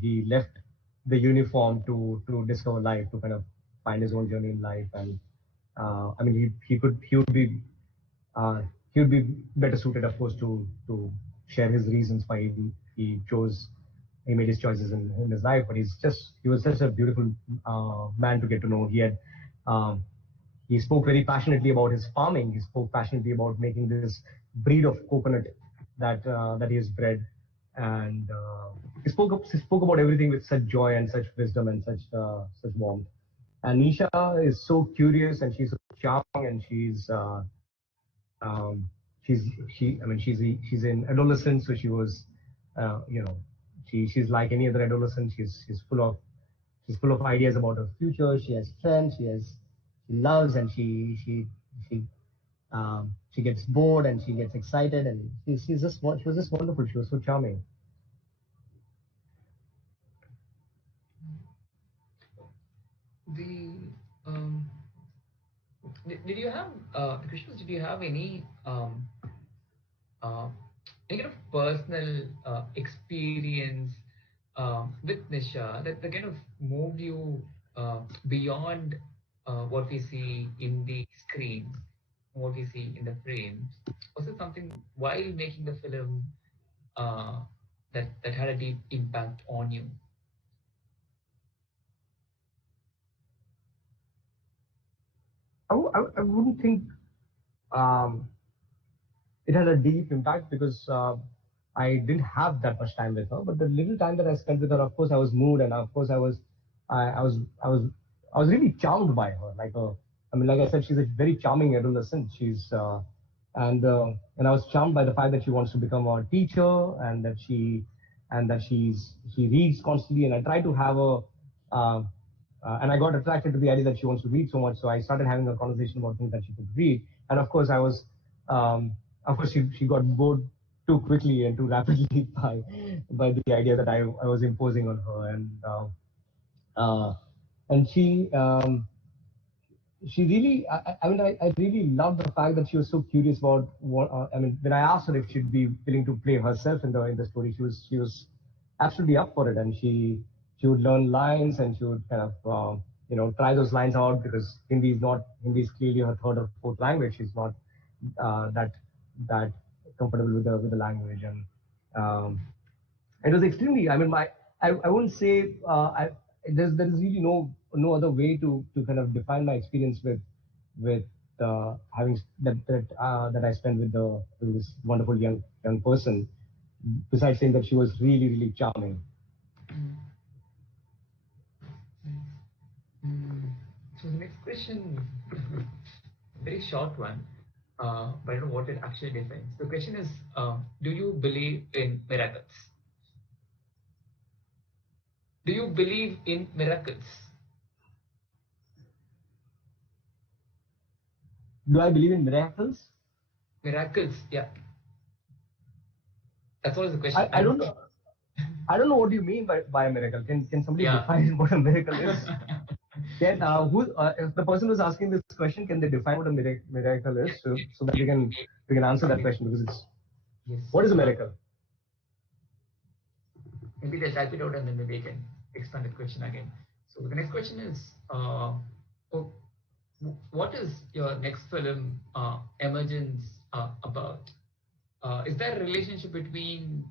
he left the uniform to discover life, to kind of find his own journey in life. And I mean, uh, he would be better suited, of course, to share his reasons why he made his choices in his life. But he was such a beautiful man to get to know. Um, he spoke very passionately about his farming. He spoke passionately about making this breed of coconut that he has bred. And he spoke about everything with such joy and such wisdom and such warmth. And Nisha is so curious, and she's so charming, and um, she's in adolescence, so she was, you know, she's like any other adolescent. She's full of ideas about her future. She has friends. She loves, and she gets bored, and she gets excited, and she was just wonderful. She was so charming. The did you have Krishna? Did you have uh, any kind of personal experience with Nisha that kind of moved you beyond what we see in the screens, what we see in the frames? Was it something while making the film uh, that had a deep impact on you? I wouldn't think um, it had a deep impact, because I didn't have that much time with her. But the little time that I spent with her, of course, I was moved, and of course, I was, I was, I was really charmed by her. I mean, like I said, she's a very charming adolescent. And I was charmed by the fact that she wants to become a teacher, and that she reads constantly. And I try to have uh, and I got attracted to the idea that she wants to read so much. So I started having a conversation about things that she could read. And of course, um, she got bored too quickly and too rapidly by the idea that I was imposing on her. Uh, and she, she really, I really loved the fact that she was so curious about what, when I asked her if she'd be willing to play herself in the story, she was absolutely up for it. And she would learn lines and she would kind of, try those lines out because Hindi is clearly her third or fourth language. She's not, that, that comfortable with the language. And, it was extremely. I wouldn't say there's really no other way to kind of define my experience with having that I spent with this wonderful young person. Besides saying that she was really charming. Mm. Mm. So the next question, very short one, but I don't know what it actually defines. The question is, do you believe in miracles? Do you believe in miracles? Do I believe in miracles? Miracles, yeah. That's always the question. I don't know. I don't know what you mean by a miracle. Can somebody Yeah. define what a miracle is? If the person who's asking this question, can they define what a miracle is, so that we can answer that question, because it's Yes. what is a miracle? Maybe they'll type it out and then maybe I can expand the question again. So the next question is, what is your next film, Emergence, about? Is there a relationship between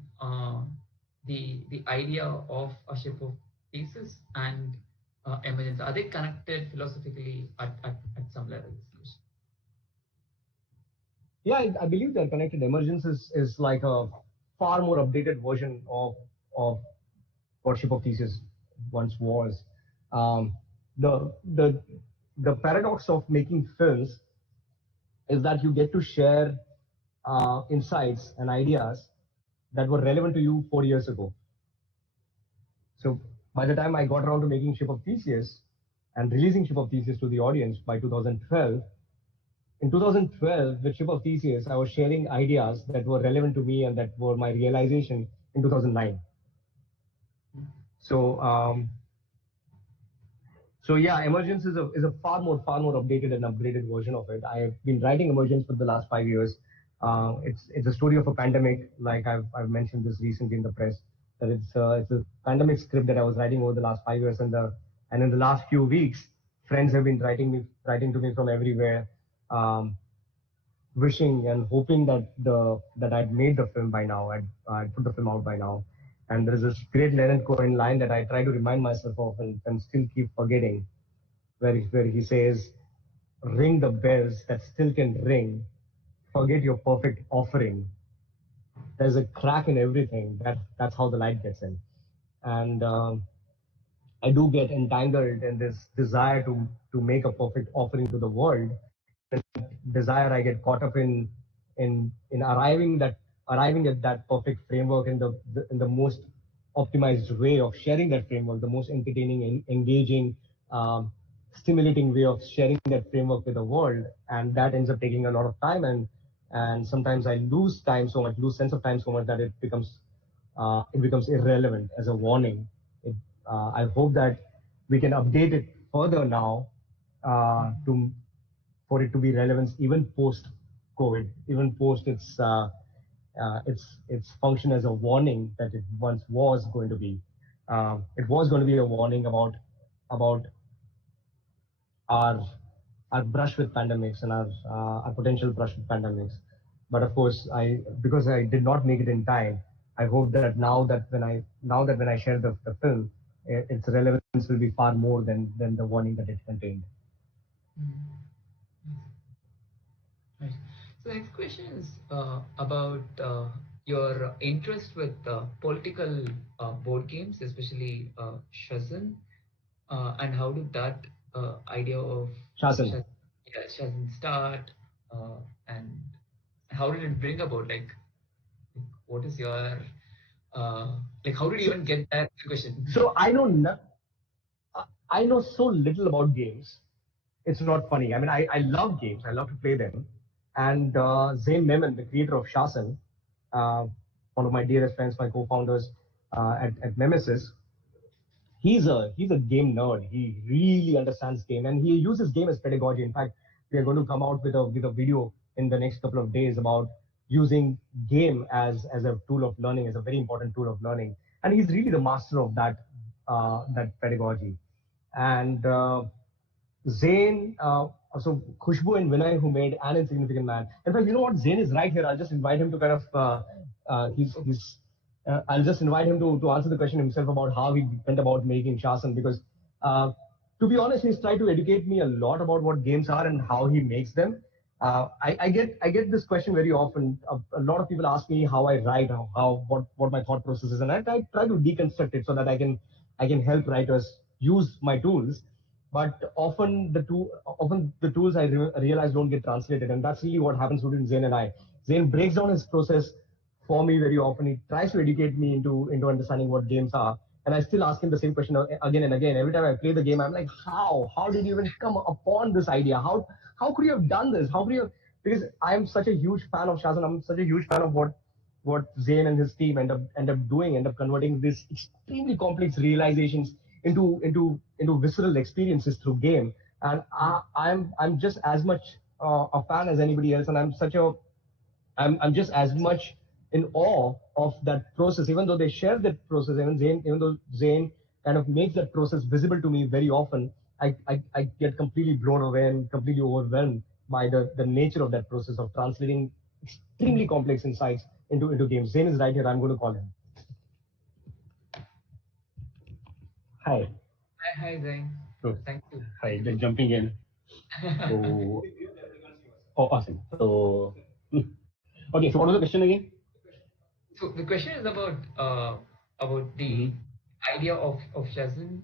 the idea of a ship of Theseus and Emergence? Are they connected philosophically at some level? Yeah, I believe they're connected. Emergence is like a far more updated version of what Ship of Theseus once was. Um, the the the paradox of making films is that you get to share insights and ideas that were relevant to you 4 years ago. So by the time I got around to making Ship of Theseus and releasing Ship of Theseus to the audience by 2012, in 2012, with Ship of Theseus, I was sharing ideas that were relevant to me and that were my realization in 2009. So, yeah, Emergence is a far more updated and upgraded version of it. I've been writing Emergence for the last 5 years. It's a story of a pandemic, like I've mentioned this recently in the press, that it's a pandemic script that I was writing over the last 5 years, and in the last few weeks, friends have been writing to me from everywhere, wishing and hoping that I'd made the film by now, I'd put the film out by now. And there's this great Leonard Cohen line that I try to remind myself of and still keep forgetting, where he says, "Ring the bells that still can ring. Forget your perfect offering. There's a crack in everything. That's how the light gets in." And I do get entangled in this desire to make a perfect offering to the world. Desire, I get caught up in arriving at that perfect framework in the most optimized way of sharing that framework, the most entertaining and engaging, stimulating way of sharing that framework with the world. And that ends up taking a lot of time, and sometimes I lose sense of time so much that it becomes irrelevant as a warning. I hope that we can update it further now, to for it to be relevant even post COVID, even post its function as a warning that it once was going to be. It was going to be a warning about our our brush with pandemics and our potential brush with pandemics. But of course, because I did not make it in time, I hope that now that when I share the film, its relevance will be far more than the warning that it contained. Right. So the next question is about your interest with political board games, especially Shasn, and how did that idea of Shasn. Shasn start, and how did it bring about? Like, what is your how did you even get that question? So I know so little about games. It's not funny. I love games. I love to play them. And Zain Memon, the creator of Shasn, one of my dearest friends, my co-founders at Nemesis, he's a game nerd. He really understands game, and he uses game as pedagogy. In fact, we are going to come out with a video in the next couple of days about using game as a tool of learning, as a very important tool of learning. And he's really the master of that pedagogy. And Zain, so Khushbu and Vinay, who made An Insignificant Man. In fact, you know what? Zain is right here. I'll just invite him to kind of, I'll just invite him to answer the question himself about how he went about making Shasn, because to be honest, he's tried to educate me a lot about what games are and how he makes them. I get this question very often. A lot of people ask me how I write, what my thought process is, and I try to deconstruct it so that I can help writers use my tools. But often the tools I realize don't get translated, and that's really what happens between Zain and I. Zain breaks down his process for me very often. He tries to educate me into understanding what games are, and I still ask him the same question again and again. Every time I play the game, I'm like, how did you even come upon this idea? How could you have done this? How could you have, because I'm such a huge fan of Shazan. I'm such a huge fan of what Zain and his team end up converting these extremely complex realizations into visceral experiences through game. And I'm just as much a fan as anybody else, and I'm just as much in awe of that process. Even though they share that process, even though Zain kind of makes that process visible to me very often, I get completely blown away and completely overwhelmed by the nature of that process of translating extremely complex insights into games. Zain is right here. I'm going to call him. Hi. Hi, Zain. So, Thank you. hi, just jumping in. So, awesome. So, okay. So, what was the question again? So the question is about the idea of Shasn,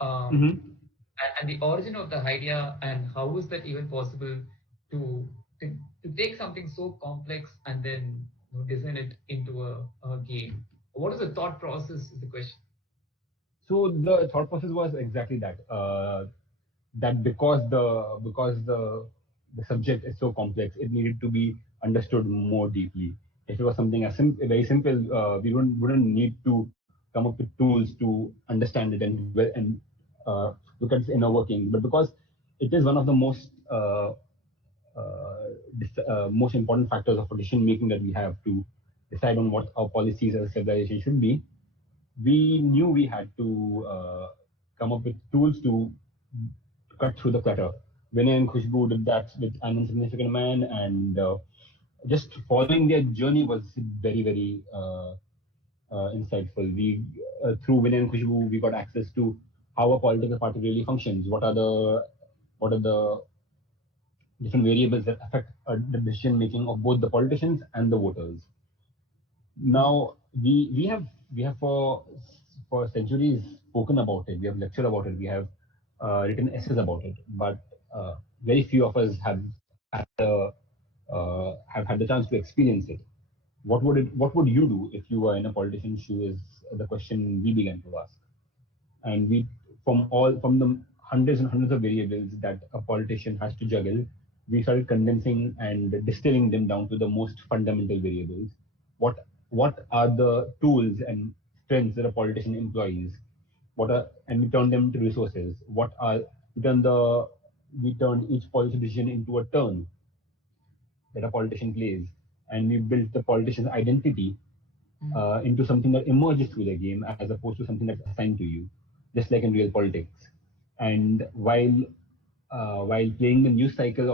and the origin of the idea, and how is that even possible to to, to take something so complex and then design it into a game. What is the thought process? Is the question. So the thought process was exactly that. That because the subject is so complex, it needed to be understood more deeply. If it was something very simple, we wouldn't need to come up with tools to understand it and look at its inner working. But because it is one of the most important factors of decision making that we have to decide on what our policies as a civilization should be, we knew we had to come up with tools to cut through the clutter. Vinay and Khushbu did that with An Insignificant Man, and just following their journey was very, very insightful. Through Vinay and Khushbu, we got access to how a political party really functions. What are the different variables that affect the decision making of both the politicians and the voters. Now we have for centuries spoken about it. We have lectured about it. We have written essays about it. But very few of us have had the chance to experience it. What would you do if you were in a politician's shoe? Is the question we began to ask. And we from the hundreds and hundreds of variables that a politician has to juggle, we started condensing and distilling them down to the most fundamental variables. What are the tools and strengths that a politician employs? And we turn them to resources. We turned each policy decision into a turn that a politician plays, and we built the politician's identity into something that emerges through the game as opposed to something that's assigned to you, just like in real politics. And while playing the news cycle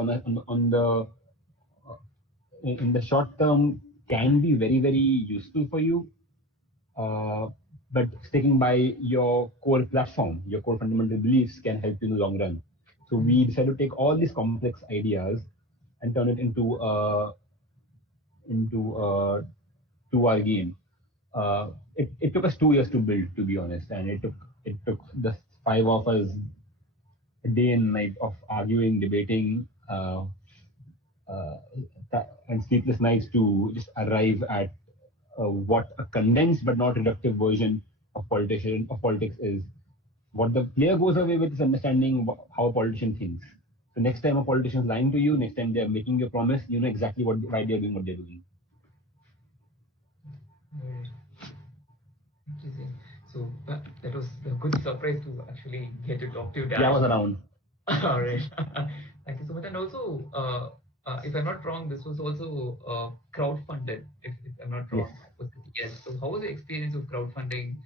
in the short term can be very, very useful for you, but sticking by your core platform, your core fundamental beliefs can help you in the long run. So we decided to take all these complex ideas and turn it to our game. It took us 2 years to build, to be honest, and it took the five of us a day and night of arguing, debating, and sleepless nights to just arrive at what a condensed but not reductive version of politics is. What the player goes away with is understanding how a politician thinks. So next time a politician is lying to you, next time they're making you a promise, you know exactly why they're doing what they're doing. So that was a good surprise to actually get to talk to you. Yeah, I was around. All right. Thank you so much. And also, if I'm not wrong, this was also crowdfunded. If I'm not Yes. wrong. Yes. So how was the experience of crowdfunding?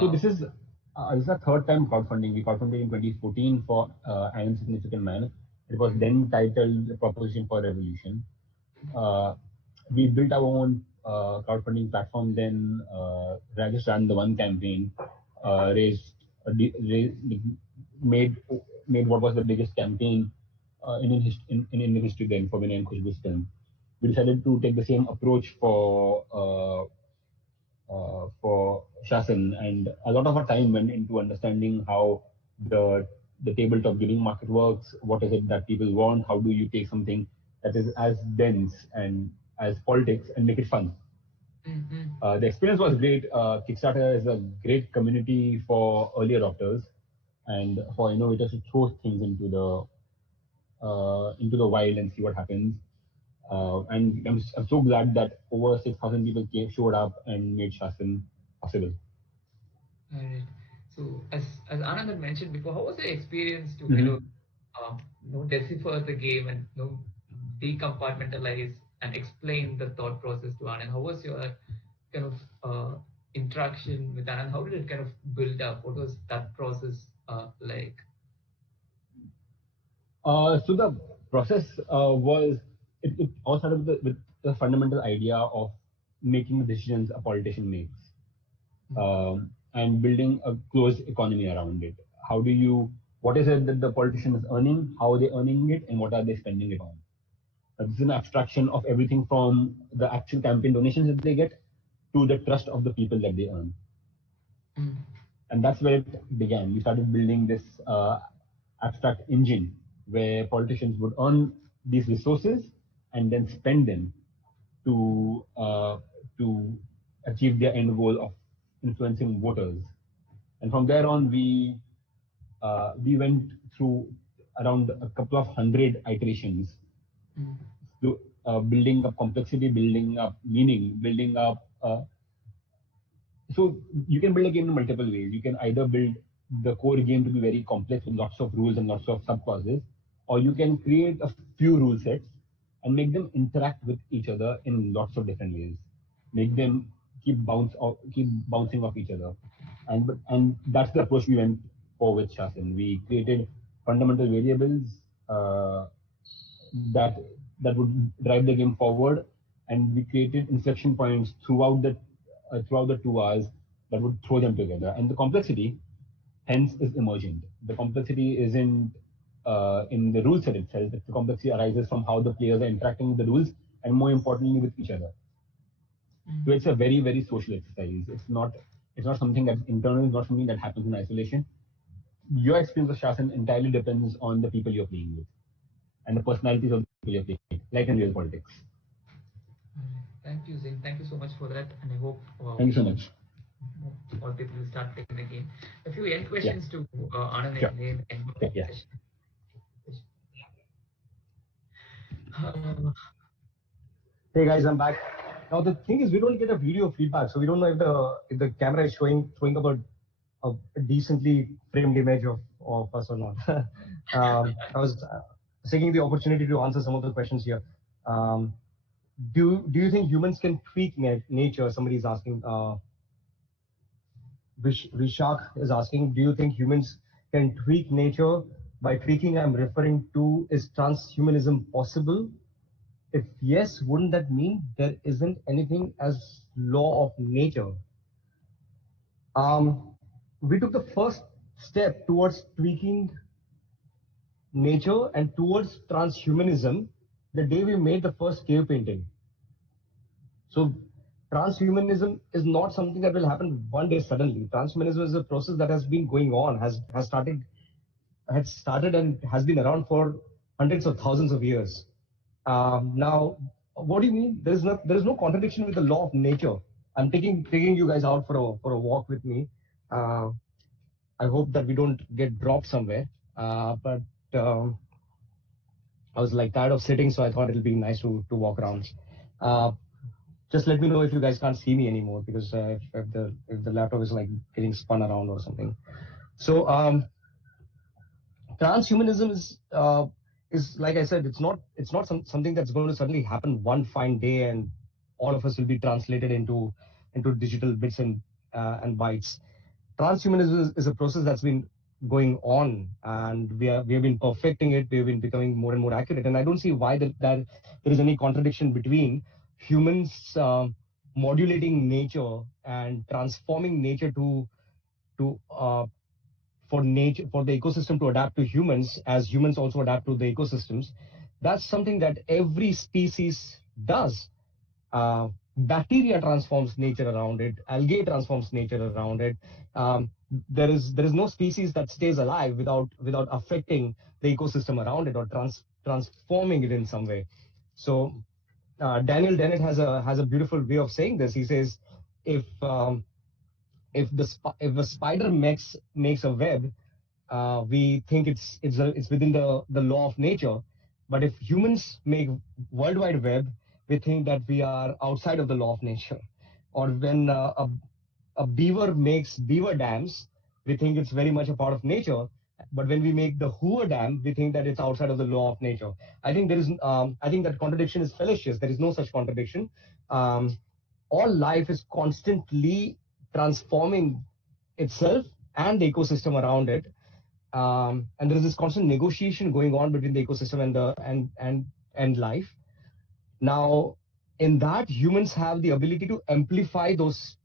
So this is the third time crowdfunding. We crowdfunded in 2014 for An Insignificant Man. It was then titled Proposition for Revolution. We built our own crowdfunding platform. Then Rajesh ran the one campaign, raised, made made what was the biggest campaign in Indian history then for Vinay and Khushbu's film. We decided to take the same approach for Shasn, and a lot of our time went into understanding how the tabletop giving market works. What is it that people want? How do you take something that is as dense and as politics and make it fun? Mm-hmm. The experience was great. Kickstarter is a great community for early adopters and for innovators to throw things into the wild and see what happens. And I'm so glad that over 6,000 people showed up and made Shasn possible. All right. So as Anand had mentioned before, how was the experience to Mhm. decipher the game and decompartmentalize and explain the thought process to Anand? How was your kind of interaction with Anand? How did it kind of build up? What was that process like? So the process was it all started with the fundamental idea of making the decisions a politician makes and building a closed economy around it. How do you what is it that the politician is earning? How are they earning it, and what are they spending it on? This is an abstraction of everything from the actual campaign donations that they get to the trust of the people that they earn. Mm. And that's where it began. We started building this abstract engine where politicians would earn these resources and then spend them to achieve their end goal of influencing voters. And from there on, we went through around a couple of hundred iterations Mm. to building up complexity, building up meaning, building up so you can build a game in multiple ways. You can either build the core game to be very complex with lots of rules and lots of subclauses, or you can create a few rule sets and make them interact with each other in lots of different ways. Make them keep bouncing off each other, and that's the approach we went for with Shasn. We created fundamental variables that that would drive the game forward, and we created inflection points throughout the 2 hours that would throw them together. And the complexity, hence, is emergent. The complexity isn't in the rule set itself. The complexity arises from how the players are interacting with the rules, and more importantly, with each other. So it's a very, very social exercise. It's not something that's internal. It's not something that happens in isolation. Your experience of Shasn entirely depends on the people you're playing with and the personalities of the people you're playing with, like in real politics. Thank you, Zain. Thank you so much for that, and I hope Thank you so much. all people will start playing the game. A few end questions to Anand Sure. and Zain. Yeah. Hey guys, I'm back. Now the thing is, we don't get a video feedback, so we don't know if the camera is showing up a decently framed image of us or not. I was taking the opportunity to answer some of the questions here. Do you think humans can tweak nature? Somebody is asking. Vishak is asking, do you think humans can tweak nature? By tweaking, I'm referring to, is transhumanism possible? If yes, wouldn't that mean there isn't anything as law of nature? We took the first step towards tweaking nature and towards transhumanism the day we made the first cave painting. So transhumanism is not something that will happen one day suddenly. Transhumanism is a process that has been going on, had started and has been around for hundreds of thousands of years. Now, what do you mean? There is no contradiction with the law of nature. I'm taking you guys out for a walk with me. I hope that we don't get dropped somewhere. But I was like tired of sitting, so I thought it'll be nice to walk around. Just let me know if you guys can't see me anymore, because if the laptop is like getting spun around or something. So transhumanism is like I said, it's not something that's going to suddenly happen one fine day and all of us will be translated into digital bits and bytes. Transhumanism is a process that's been going on, and we have been perfecting it. We have been becoming more and more accurate, and I don't see why that there is any contradiction between humans modulating nature and transforming nature to for nature, for the ecosystem to adapt to humans, as humans also adapt to the ecosystems. That's something that every species does. Bacteria transforms nature around it. Algae transforms nature around it. There is no species that stays alive without affecting the ecosystem around it or transforming it in some way. So Daniel Dennett has a beautiful way of saying this. He says, if if a spider makes a web, we think it's within the law of nature. But if humans make World Wide Web, we think that we are outside of the law of nature. Or when a beaver makes beaver dams, we think it's very much a part of nature. But when we make the Hoover Dam, we think that it's outside of the law of nature. I think that contradiction is fallacious. There is no such contradiction. All life is constantly transforming itself and the ecosystem around it. And there is this constant negotiation going on between the ecosystem and life. Now, in that, humans have the ability to amplify those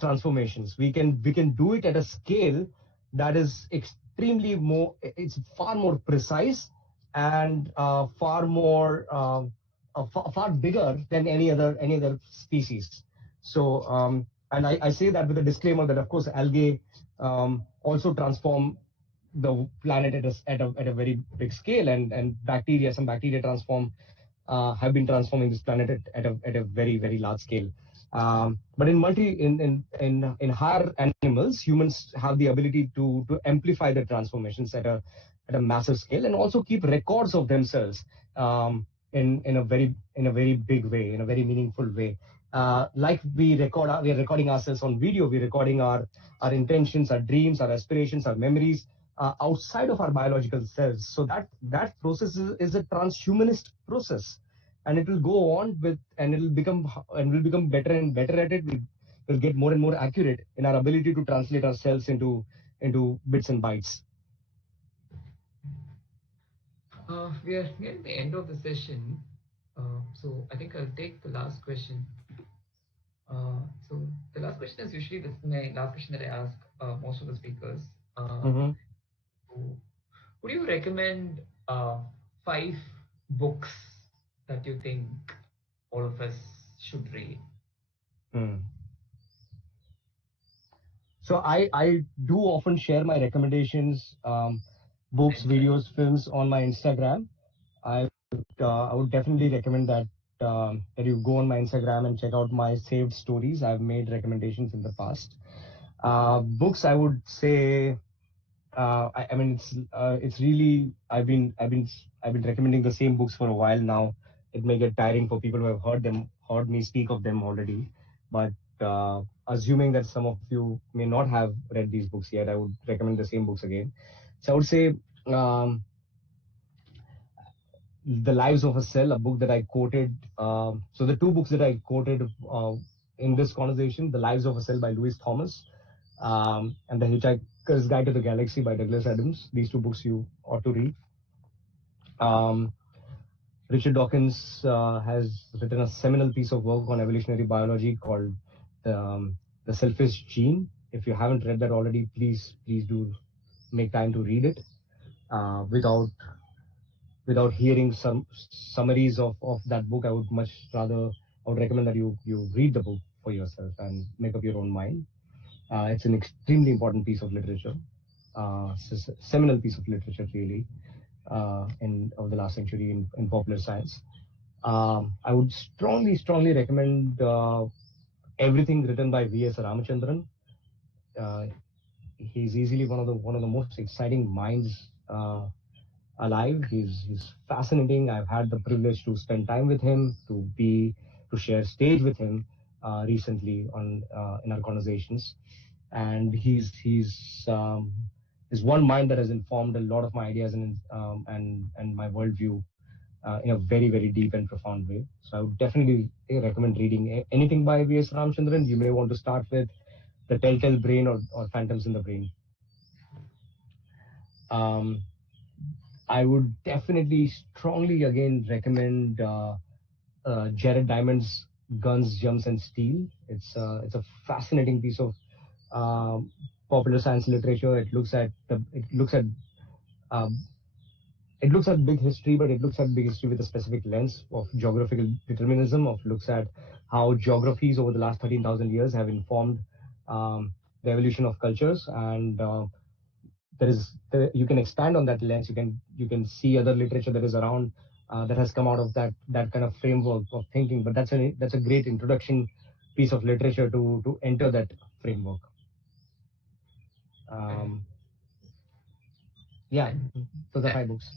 transformations. We can do it at a scale that is extremely more. It's far more precise and far bigger than any other species. So, and I say that with a disclaimer that of course algae also transform the planet at a very big scale, and some bacteria have been transforming this planet at a very large scale. But in higher animals, humans have the ability to amplify the transformations at a massive scale, and also keep records of themselves in a very big way, in a very meaningful way. Like we are recording ourselves on video. We're recording our intentions, our dreams, our aspirations, our memories outside of our biological selves. So that process is a transhumanist process, and it will go on and we'll become better and better at it. We'll get more and more accurate in our ability to translate ourselves into bits and bytes. We are near the end of the session, so I think I'll take the last question. So the last question is usually my last question that I ask most of the speakers. So would you recommend 5 books that you think all of us should read? So I do often share my recommendations, books, videos, films on my Instagram. I would definitely recommend that you go on my Instagram and check out my saved stories. I've made recommendations in the past. Books, I would say, I mean, it's really I've been recommending the same books for a while now. It may get tiring for people who have heard me speak of them already, but assuming that some of you may not have read these books yet, I would recommend the same books again. So I would say The Lives of a Cell, a book that I quoted. So the 2 books that I quoted in this conversation, The Lives of a Cell by Louis Thomas, and The Hitchhiker's Guide to the Galaxy by Douglas Adams. These 2 books you ought to read. Richard Dawkins has written a seminal piece of work on evolutionary biology called The Selfish Gene. If you haven't read that already, please do make time to read it. Without hearing some summaries of that book, I would recommend that you read the book for yourself and make up your own mind. It's an extremely important piece of literature, seminal piece of literature really, of the last century in popular science. I would strongly recommend everything written by V.S. Ramachandran. He's easily one of the most exciting minds alive. He's fascinating. I've had the privilege to spend time with him, to to share stage with him recently on in our conversations, and he's one mind that has informed a lot of my ideas and my worldview in a very, very deep and profound way. So I would definitely recommend reading anything by V.S. Ramchandran. You may want to start with The Telltale Brain or Phantoms in the Brain. I would definitely strongly again recommend Jared Diamond's Guns, Jumps and Steel. It's a fascinating piece of popular science literature. Um, it looks at big history, but it looks at big history with a specific lens of geographical determinism. Of looks at how geographies over the last 13,000 years have informed the evolution of cultures, and you can expand on that lens. You can see other literature that is around that has come out of that kind of framework of thinking. But that's a great introduction piece of literature to enter that framework. Yeah, those are 5 books.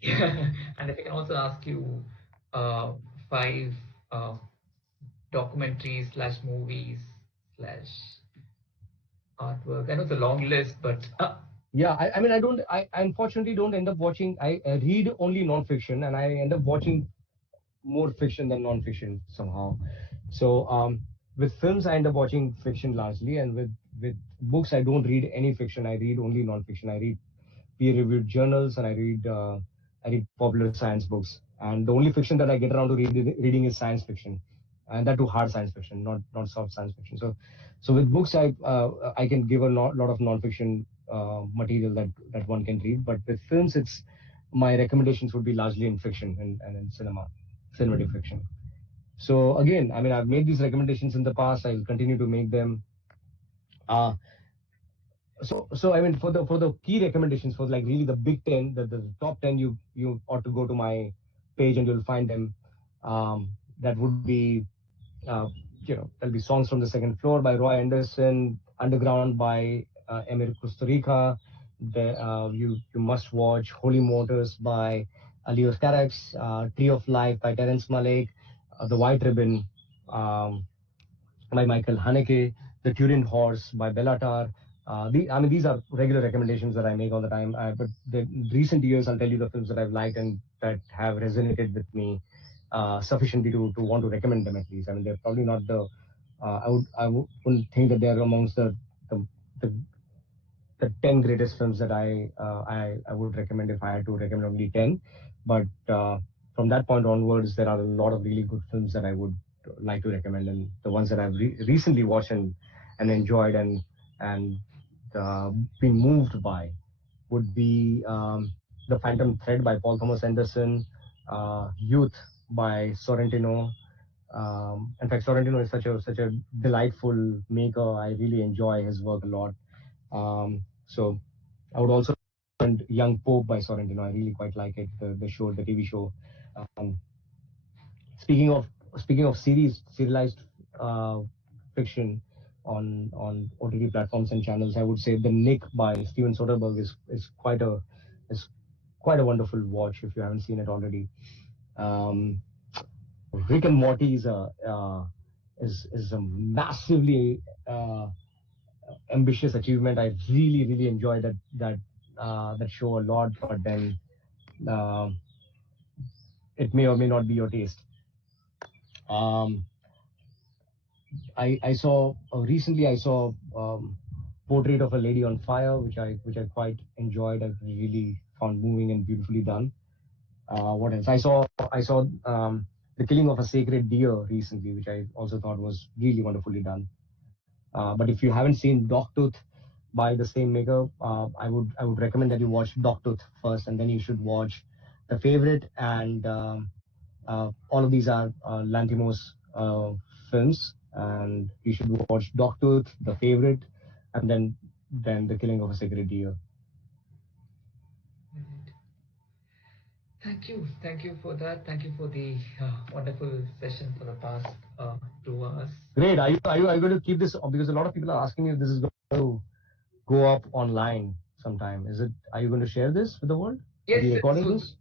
Yeah. And if I can also ask you 5 documentaries / movies / artwork. I know it's a long list, but yeah, I unfortunately don't end up watching. I read only non-fiction, and I end up watching more fiction than non-fiction somehow. So with films, I end up watching fiction largely, and with books, I don't read any fiction. I read only non-fiction. I read peer-reviewed journals, and I read popular science books. And the only fiction that I get around to reading is science fiction, and that too hard science fiction, not soft science fiction. So with books, I can give a lot of non-fiction material that one can read. But with films, my recommendations would be largely in fiction and in cinematic fiction. So again, I've made these recommendations in the past. I'll continue to make them. So for the key recommendations, for like really the big 10, the top 10, you ought to go to my page and you'll find them. That would be there'll be Songs from the Second Floor by Roy Anderson, Underground by Emir Kusturica. You must watch Holy Motors by Alios Carax, Tree of Life by Terence Malick, The White Ribbon by Michael Haneke, The Turin Horse by Bellatar. These are regular recommendations that I make all the time. But the recent years, I'll tell you the films that I've liked and that have resonated with me sufficiently to want to recommend them at least. They're probably not the. I wouldn't think that they're amongst the 10 greatest films that I would recommend if I had to recommend only 10. But from that point onwards, there are a lot of really good films that I would like to recommend, and the ones that I've recently watched and enjoyed and been moved by would be The Phantom Thread by Paul Thomas Anderson, Youth by Sorrentino. In fact, Sorrentino is such a delightful maker. I really enjoy his work a lot. So I would also recommend Young Pope by Sorrentino. I really quite like it, the TV show. Speaking of serialized fiction on OTT platforms and channels, I would say The Nick by Steven Soderbergh is quite a wonderful watch if you haven't seen it already. Rick and Morty is a massively ambitious achievement. I really enjoy that show a lot, but then it may or may not be your taste. I saw recently Portrait of a Lady on Fire, which I quite enjoyed. I really found moving and beautifully done. What else? I saw The Killing of a Sacred Deer recently, which I also thought was really wonderfully done. But if you haven't seen Dogtooth by the same maker, I would recommend that you watch Dogtooth first, and then you should watch The Favorite. And all of these are Lanthimos films, and you should watch Dogtooth, The Favorite, and then The Killing of a Sacred Deer. Thank you for that. Thank you for the wonderful session for the past 2 hours. Great. Are you going to keep this? Because a lot of people are asking me if this is going to go up online sometime. Are you going to share this with the world? Yes. Are you recording this?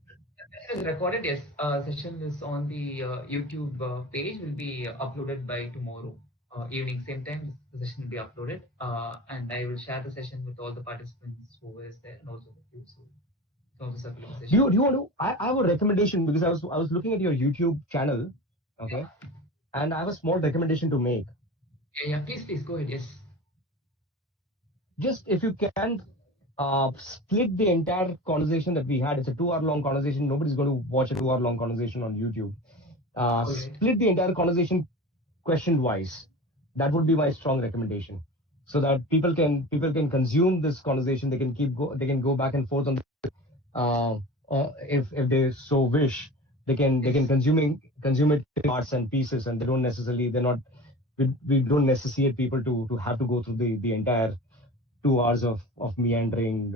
session is recorded. Yes, session is on the YouTube page. Will be uploaded by tomorrow evening, same time. The session will be uploaded, and I will share the session with all the participants who is there, and also with you. So you can also circle the Do session. you want to? I have a recommendation because I was looking at your YouTube channel, okay, Yeah, and I have a small recommendation to make. yeah, yeah. Please go ahead. Yes. Just if you can split the entire conversation that we had. It's a 2 hour long conversation. Nobody's going to watch a 2 hour long conversation on YouTube. All right. Split the entire conversation question wise. That would be my strong recommendation, so that people can consume this conversation. They can go back and forth on uh, if they so wish. They can Yes. consume it in parts and pieces, and they're not we don't necessitate people to have to go through the entire 2 hours of meandering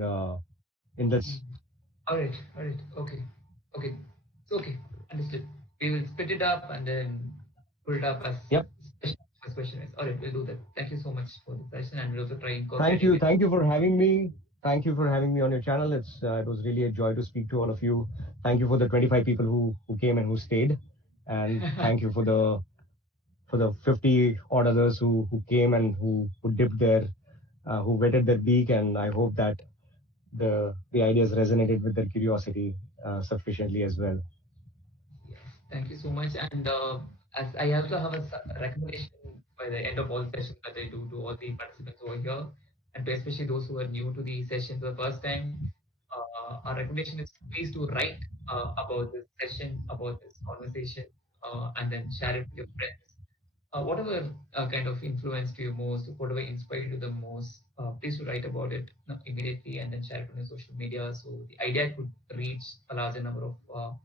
in this. Mm. All right. All right. Okay. Okay. So okay. Understood. We will split it up and then put it up as Yep. special first question is. All right. We'll do that. Thank you so much for the session, and we'll also try Thank incorporating you. it. Thank you for having me. Thank you for having me on your channel. It was really a joy to speak to all of you. Thank you for the 25 people who came and who stayed, and thank you for the 50 odd others who came and who dipped their who wetted their beak. And I hope that the ideas resonated with their curiosity sufficiently as well. Yes, thank you so much. And as I also have a recommendation by the end of all sessions that I do to all the participants over here, and to especially those who are new to the session for the first time, our recommendation is please do write about this session, about this conversation, and then share it with your friends. Whatever kind of influenced you most, whatever inspired you the most, please do write about it immediately and then share it on your social media so the idea could reach a larger number of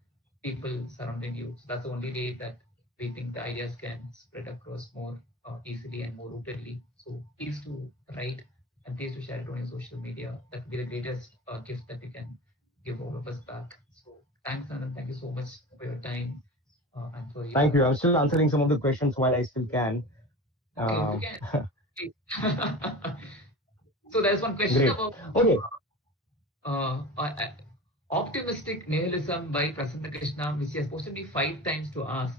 people surrounding you. So that's the only way that we think the ideas can spread across more easily and more rootedly. So please do write and please do share it on your social media. That would be the greatest gift that we can give all of us back. So thanks, Anand. Thank you so much for your time and for Thank your. you. I'm still answering some of the questions while I still can. Okay, if you Um, can. Please. So there's one question Great. about Okay. optimistic nihilism by Prasanna Krishna, which he has posted me 5 times to ask.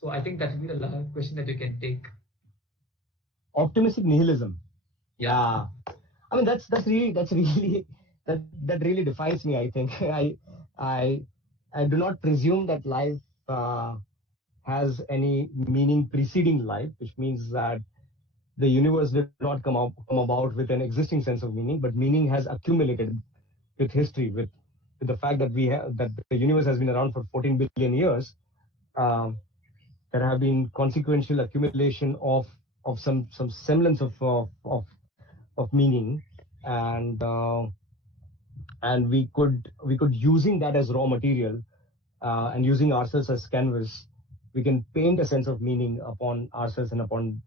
So I think that will be the last question that you can take. Optimistic nihilism. Yeah. Yeah. I mean that's really that really defines me. I think I I do not presume that life has any meaning preceding life, which means that the universe did not come about with an existing sense of meaning, but meaning has accumulated with history, with the fact that we have that the universe has been around for 14 billion years. Um, there have been consequential accumulation of some semblance of meaning, and we could using that as raw material, and using ourselves as canvas, we can paint a sense of meaning upon ourselves and upon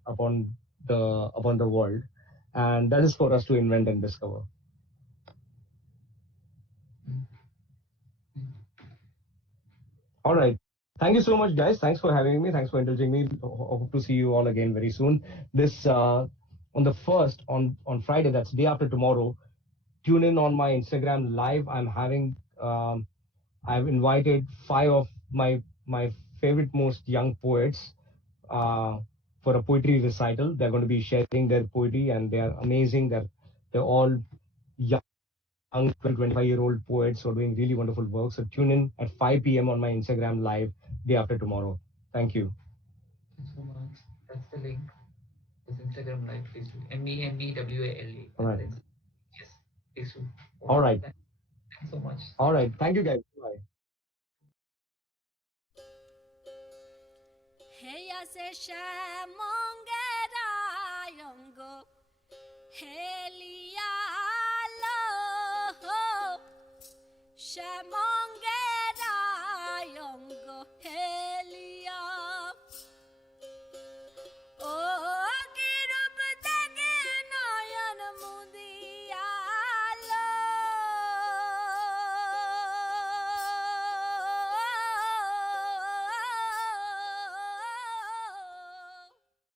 the world, and that is for us to invent and discover. Mm, mm. All right. Thank you so much, guys. Thanks for having me. Thanks for indulging me. Hope to see you all again very soon. This on the first on Friday. That's day after tomorrow. Tune in on my Instagram live. I've invited five of my favorite most young poets uh, for a poetry recital. They're going to be sharing their poetry, and they are amazing. They're all young 25-year-old poets who are doing really wonderful work. So tune in at 5 p.m. on my Instagram live day after tomorrow. Thank you. Thanks so much. That's the link. This Instagram live. Please do. MEMEWALA. All That's right. the Instagram. Yes. Please do. All Follow. right. Thanks so much. All right. Thank you, guys. Bye. Heya se shamongera yongo Helia lo Shamo